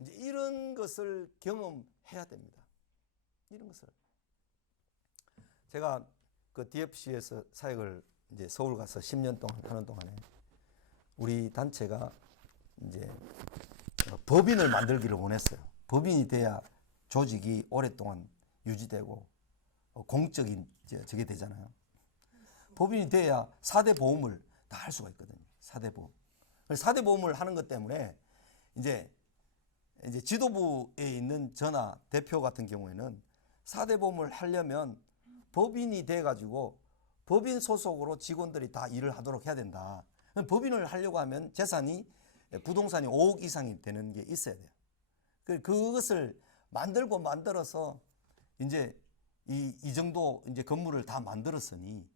이제 이런 것을 경험해야 됩니다. 이런 것을. 제가 그 DFC에서 사역을 이제 서울 가서 10년 동안 하는 동안에 우리 단체가 이제 법인을 만들기를 원했어요. 법인이 돼야 조직이 오랫동안 유지되고 공적인 저게 되잖아요. 법인이 돼야 4대 보험을 다 할 수가 있거든요. 4대 보험. 4대 보험을 하는 것 때문에 이제 지도부에 있는 저나 대표 같은 경우에는 4대 보험을 하려면 법인이 돼가지고 법인 소속으로 직원들이 다 일을 하도록 해야 된다. 법인을 하려고 하면 재산이 부동산이 5억 이상이 되는 게 있어야 돼요. 그것을 만들어서 이제 이 정도 이제 건물을 다 만들었으니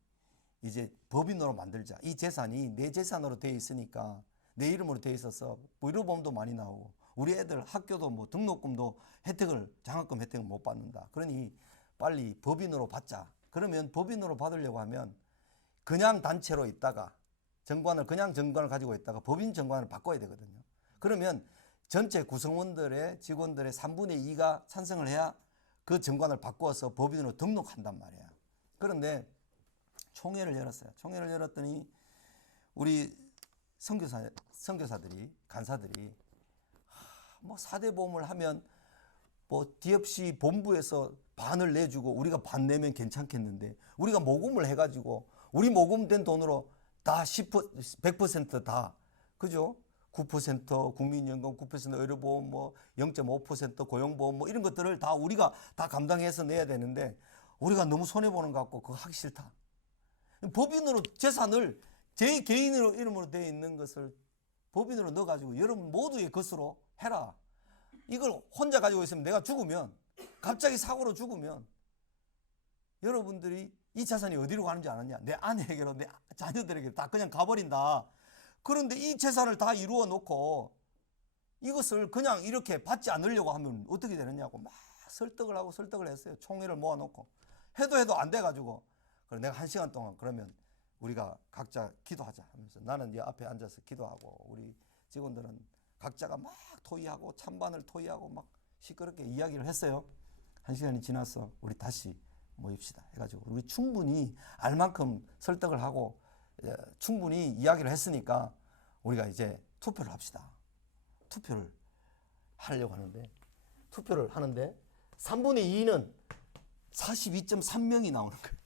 이제 법인으로 만들자. 이 재산이 내 재산으로 되어 있으니까 내 이름으로 되어 있어서 의료보험도 많이 나오고 우리 애들 학교도 뭐 등록금도 장학금 혜택을 못 받는다. 그러니 빨리 법인으로 받자. 그러면 법인으로 받으려고 하면 그냥 단체로 있다가 그냥 정관을 가지고 있다가 법인 정관을 바꿔야 되거든요. 그러면 전체 구성원들의 직원들의 3분의 2가 찬성을 해야 그 정관을 바꿔서 법인으로 등록한단 말이야. 그런데 총회를 열었어요. 총회를 열었더니 우리 선교사 선교사들이 간사들이 뭐 4대 보험을 하면 뭐 DFC 본부에서 반을 내주고 우리가 반 내면 괜찮겠는데 우리가 모금을 해가지고 우리 모금된 돈으로 다 100%다 그죠? 9% 국민연금, 9% 의료보험, 뭐 0.5% 고용보험 뭐 이런 것들을 다 우리가 다 감당해서 내야 되는데 우리가 너무 손해보는 것 같고 그거 하기 싫다. 법인으로 재산을 제 개인으로 이름으로 되어 있는 것을 법인으로 넣어가지고 여러분 모두의 것으로 해라. 이걸 혼자 가지고 있으면 내가 죽으면 갑자기 사고로 죽으면 여러분들이 이 자산이 어디로 가는지 아느냐? 내 아내에게로 내 자녀들에게 다 그냥 가버린다. 그런데 이 재산을 다 이루어 놓고 이것을 그냥 이렇게 받지 않으려고 하면 어떻게 되느냐고 막 설득을 했어요. 총회를 모아놓고 해도 안 돼가지고 그래 내가 1시간 동안 그러면 우리가 각자 기도하자 하면서 나는 이 앞에 앉아서 기도하고 우리 직원들은 각자가 막 토의하고 찬반을 토의하고 막 시끄럽게 이야기를 했어요. 1시간이 지나서 우리 다시 모입시다 해가지고 우리 충분히 알 만큼 설득을 하고 충분히 이야기를 했으니까 우리가 이제 투표를 합시다. 투표를 하려고 하는데 투표를 하는데 3분의 2는 42.3명이 나오는 거예요.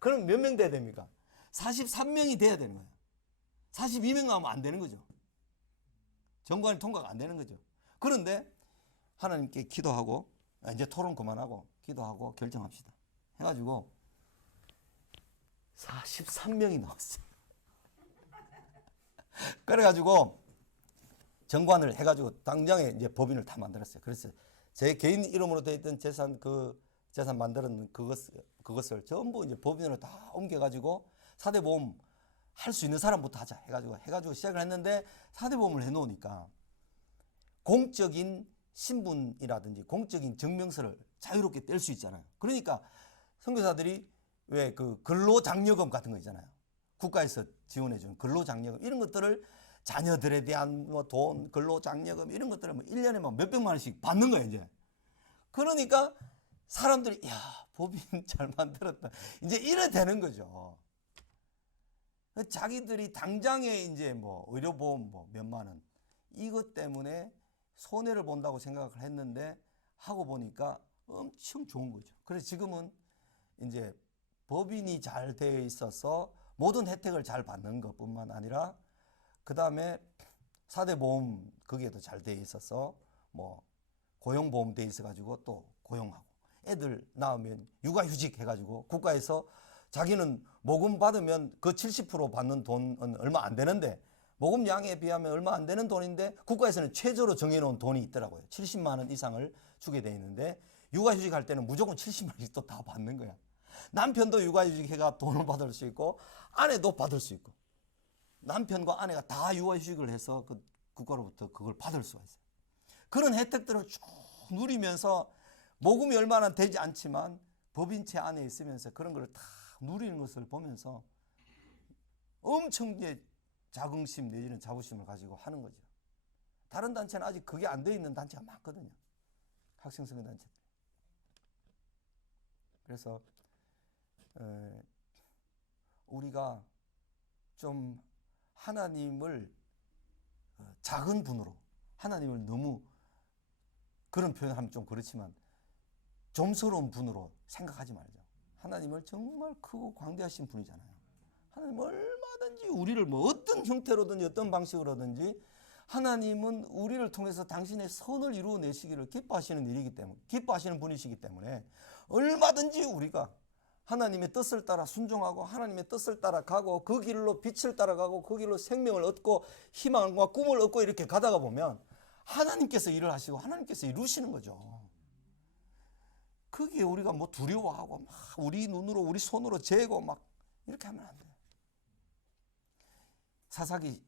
그럼 몇 명 돼야 됩니까? 43명이 돼야 되는 거예요. 42명 나오면 안 되는 거죠. 정관이 통과가 안 되는 거죠. 그런데 하나님께 기도하고 이제 토론 그만하고 기도하고 결정합시다. 해가지고 43명이 나왔어요. 그래가지고 정관을 해가지고 당장에 이제 법인을 다 만들었어요. 그래서 제 개인 이름으로 되어 있던 재산 재산 만드는 그것을 전부 이제 법인으로 다 옮겨가지고 4대 보험 할 수 있는 사람부터 하자 해가지고 시작을 했는데 4대 보험을 해놓으니까 공적인 신분이라든지 공적인 증명서를 자유롭게 뗄 수 있잖아요. 그러니까 선교사들이 왜 그 근로장려금 같은 거 있잖아요. 국가에서 지원해주는 근로장려금 이런 것들을 자녀들에 대한 뭐 돈, 근로장려금 이런 것들을 뭐 1년에 뭐 몇백만 원씩 받는 거예요, 이제. 그러니까 사람들이 야, 법인 잘 만들었다. 이제 이래 되는 거죠. 자기들이 당장에 이제 뭐 의료보험 뭐 몇만 원 이것 때문에 손해를 본다고 생각을 했는데 하고 보니까 엄청 좋은 거죠. 그래서 지금은 이제 법인이 잘 되어 있어서 모든 혜택을 잘 받는 것뿐만 아니라 그 다음에 4대 보험 거기에도 잘 되어 있어서 뭐 고용보험 되어 있어 가지고 또 고용하고 애들 낳으면 육아휴직 해가지고 국가에서 자기는 모금 받으면 그 70% 받는 돈은 얼마 안 되는데 모금량에 비하면 얼마 안 되는 돈인데 국가에서는 최저로 정해놓은 돈이 있더라고요. 70만 원 이상을 주게 돼 있는데 육아휴직 할 때는 무조건 70만 원씩 또 다 받는 거야. 남편도 육아휴직 해가 돈을 받을 수 있고 아내도 받을 수 있고 남편과 아내가 다 육아휴직을 해서 그 국가로부터 그걸 받을 수가 있어요. 그런 혜택들을 쭉 누리면서 모금이 얼마나 되지 않지만 법인체 안에 있으면서 그런 걸 다 누리는 것을 보면서 엄청 이제 자긍심 내지는 자부심을 가지고 하는 거죠. 다른 단체는 아직 그게 안 돼 있는 단체가 많거든요. 학생선교 단체들. 그래서 우리가 좀 하나님을 작은 분으로 하나님을 너무 그런 표현을 하면 좀 그렇지만 좀스러운 분으로 생각하지 말죠. 하나님을 정말 크고 광대하신 분이잖아요. 하나님 얼마든지 우리를 뭐 어떤 형태로든지 어떤 방식으로든지 하나님은 우리를 통해서 당신의 선을 이루어내시기를 기뻐하시는 일이기 때문에 기뻐하시는 분이시기 때문에 얼마든지 우리가 하나님의 뜻을 따라 순종하고 하나님의 뜻을 따라가고 그 길로 빛을 따라가고 그 길로 생명을 얻고 희망과 꿈을 얻고 이렇게 가다가 보면 하나님께서 일을 하시고 하나님께서 이루시는 거죠. 그게 우리가 뭐 두려워하고 막 우리 눈으로 우리 손으로 재고 막 이렇게 하면 안 돼요.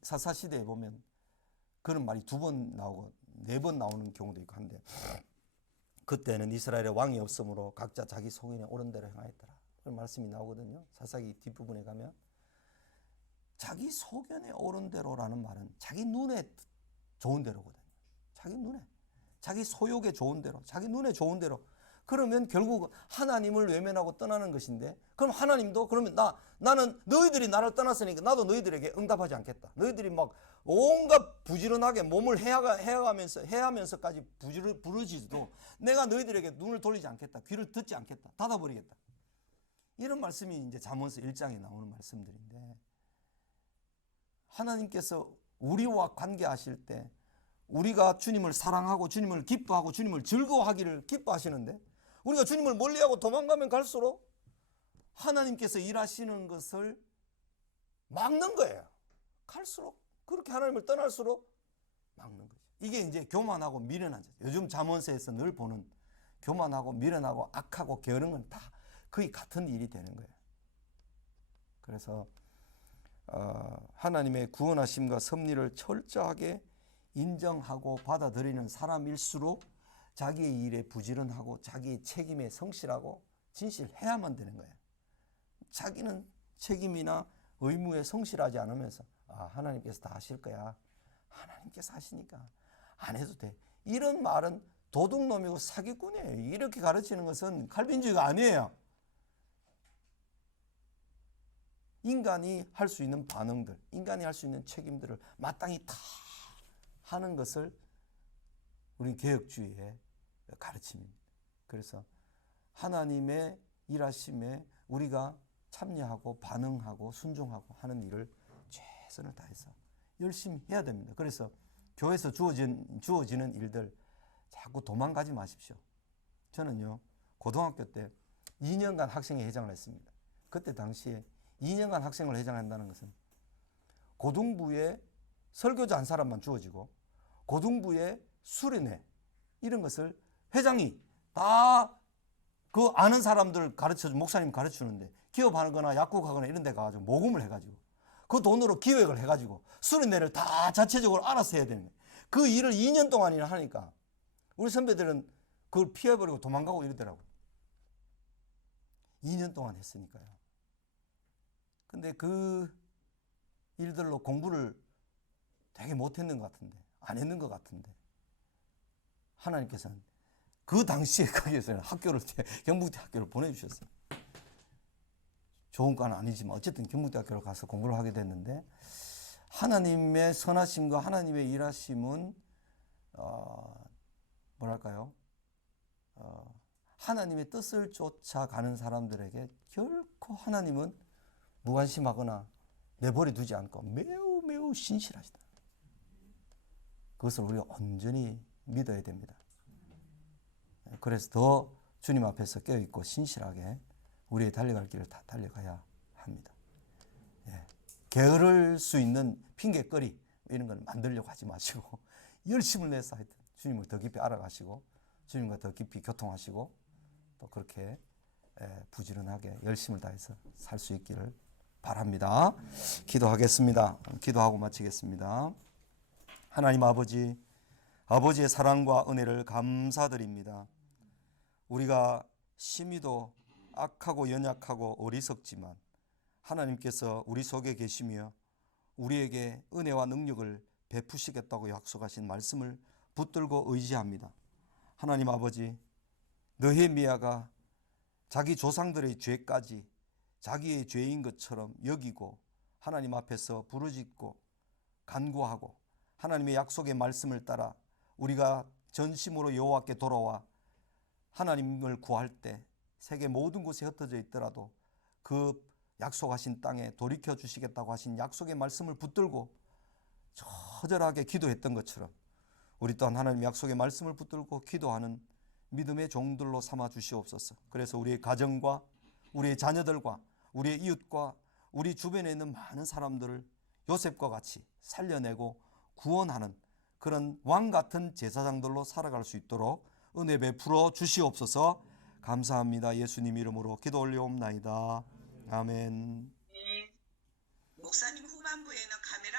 사사시대에 보면 그런 말이 2번 나오고 4번 나오는 경우도 있고 한데 그때는 이스라엘의 왕이 없으므로 각자 자기 소견에 옳은 대로 행하였더라. 그런 말씀이 나오거든요. 사사기 뒷부분에 가면 자기 소견에 옳은 대로라는 말은 자기 눈에 좋은 대로거든요. 자기 눈에 자기 소욕에 좋은 대로 자기 눈에 좋은 대로 그러면 결국 하나님을 외면하고 떠나는 것인데, 그럼 하나님도 그러면 나는 너희들이 나를 떠났으니까 나도 너희들에게 응답하지 않겠다. 너희들이 막 온갖 부지런하게 몸을 해하면서까지 부르짖어도 내가 너희들에게 눈을 돌리지 않겠다. 귀를 듣지 않겠다. 닫아버리겠다. 이런 말씀이 이제 잠언서 1장에 나오는 말씀들인데, 하나님께서 우리와 관계하실 때 우리가 주님을 사랑하고 주님을 기뻐하고 주님을 즐거워하기를 기뻐하시는데, 우리가 주님을 멀리하고 도망가면 갈수록 하나님께서 일하시는 것을 막는 거예요. 갈수록 그렇게 하나님을 떠날수록 막는 거죠. 이게 이제 교만하고 미련한 자세. 요즘 잠언서에서 늘 보는 교만하고 미련하고 악하고 게으른 다 거의 같은 일이 되는 거예요. 그래서 하나님의 구원하심과 섭리를 철저하게 인정하고 받아들이는 사람일수록 자기의 일에 부지런하고 자기의 책임에 성실하고 진실해야만 되는 거예요. 자기는 책임이나 의무에 성실하지 않으면서 하나님께서 다 하실 거야. 하나님께서 하시니까 안 해도 돼. 이런 말은 도둑놈이고 사기꾼이에요. 이렇게 가르치는 것은 칼빈주의가 아니에요. 인간이 할 수 있는 반응들, 인간이 할 수 있는 책임들을 마땅히 다 하는 것을 우리 개혁주의의 가르침입니다. 그래서 하나님의 일하심에 우리가 참여하고 반응하고 순종하고 하는 일을 최선을 다해서 열심히 해야 됩니다. 그래서 교회에서 주어지는 일들 자꾸 도망가지 마십시오. 저는요, 고등학교 때 2년간 학생회 회장을 했습니다. 그때 당시에 2년간 학생을 회장한다는 것은 고등부에 설교자 한 사람만 주어지고 고등부에 수련회 이런 것을 회장이 다 그 아는 사람들 목사님 가르치는데 기업하거나 약국하거나 이런 데 가가지고 모금을 해가지고 그 돈으로 기획을 해가지고 수련회를 다 자체적으로 알아서 해야 되는 거예요. 그 일을 2년 동안이나 하니까 우리 선배들은 그걸 피해버리고 도망가고 이러더라고요. 2년 동안 했으니까요. 근데 그 일들로 공부를 되게 못했는 것 같은데, 안 했는 것 같은데, 하나님께서는 그 당시에 거기에서는 경북대 학교를 보내주셨어요. 좋은 과는 아니지만 어쨌든 경북대 학교를 가서 공부를 하게 됐는데, 하나님의 선하심과 하나님의 일하심은 하나님의 뜻을 쫓아가는 사람들에게 결코 하나님은 무관심하거나 내버려 두지 않고 매우 매우 신실하시다. 그것을 우리가 온전히 믿어야 됩니다. 그래서 더 주님 앞에서 깨어있고 신실하게 우리의 달려갈 길을 다 달려가야 합니다. 게으를 수 있는 핑계거리 이런 걸 만들려고 하지 마시고 열심을 내서 하여튼 주님을 더 깊이 알아가시고 주님과 더 깊이 교통하시고 또 그렇게 부지런하게 열심을 다해서 살 수 있기를 바랍니다. 기도하겠습니다. 기도하고 마치겠습니다. 하나님 아버지의 사랑과 은혜를 감사드립니다. 우리가 심히도 악하고 연약하고 어리석지만 하나님께서 우리 속에 계시며 우리에게 은혜와 능력을 베푸시겠다고 약속하신 말씀을 붙들고 의지합니다. 하나님 아버지, 느헤미야가 자기 조상들의 죄까지 자기의 죄인 것처럼 여기고 하나님 앞에서 부르짖고 간구하고 하나님의 약속의 말씀을 따라 우리가 전심으로 여호와께 돌아와 하나님을 구할 때 세계 모든 곳에 흩어져 있더라도 그 약속하신 땅에 돌이켜 주시겠다고 하신 약속의 말씀을 붙들고 처절하게 기도했던 것처럼 우리 또한 하나님의 약속의 말씀을 붙들고 기도하는 믿음의 종들로 삼아 주시옵소서. 그래서 우리의 가정과 우리의 자녀들과 우리의 이웃과 우리 주변에 있는 많은 사람들을 요셉과 같이 살려내고 구원하는 그런 왕 같은 제사장들로 살아갈 수 있도록 은혜 베풀어 주시옵소서. 감사합니다. 예수님 이름으로 기도 올려옵나이다. 아멘. 목사님 후반부에는 카메라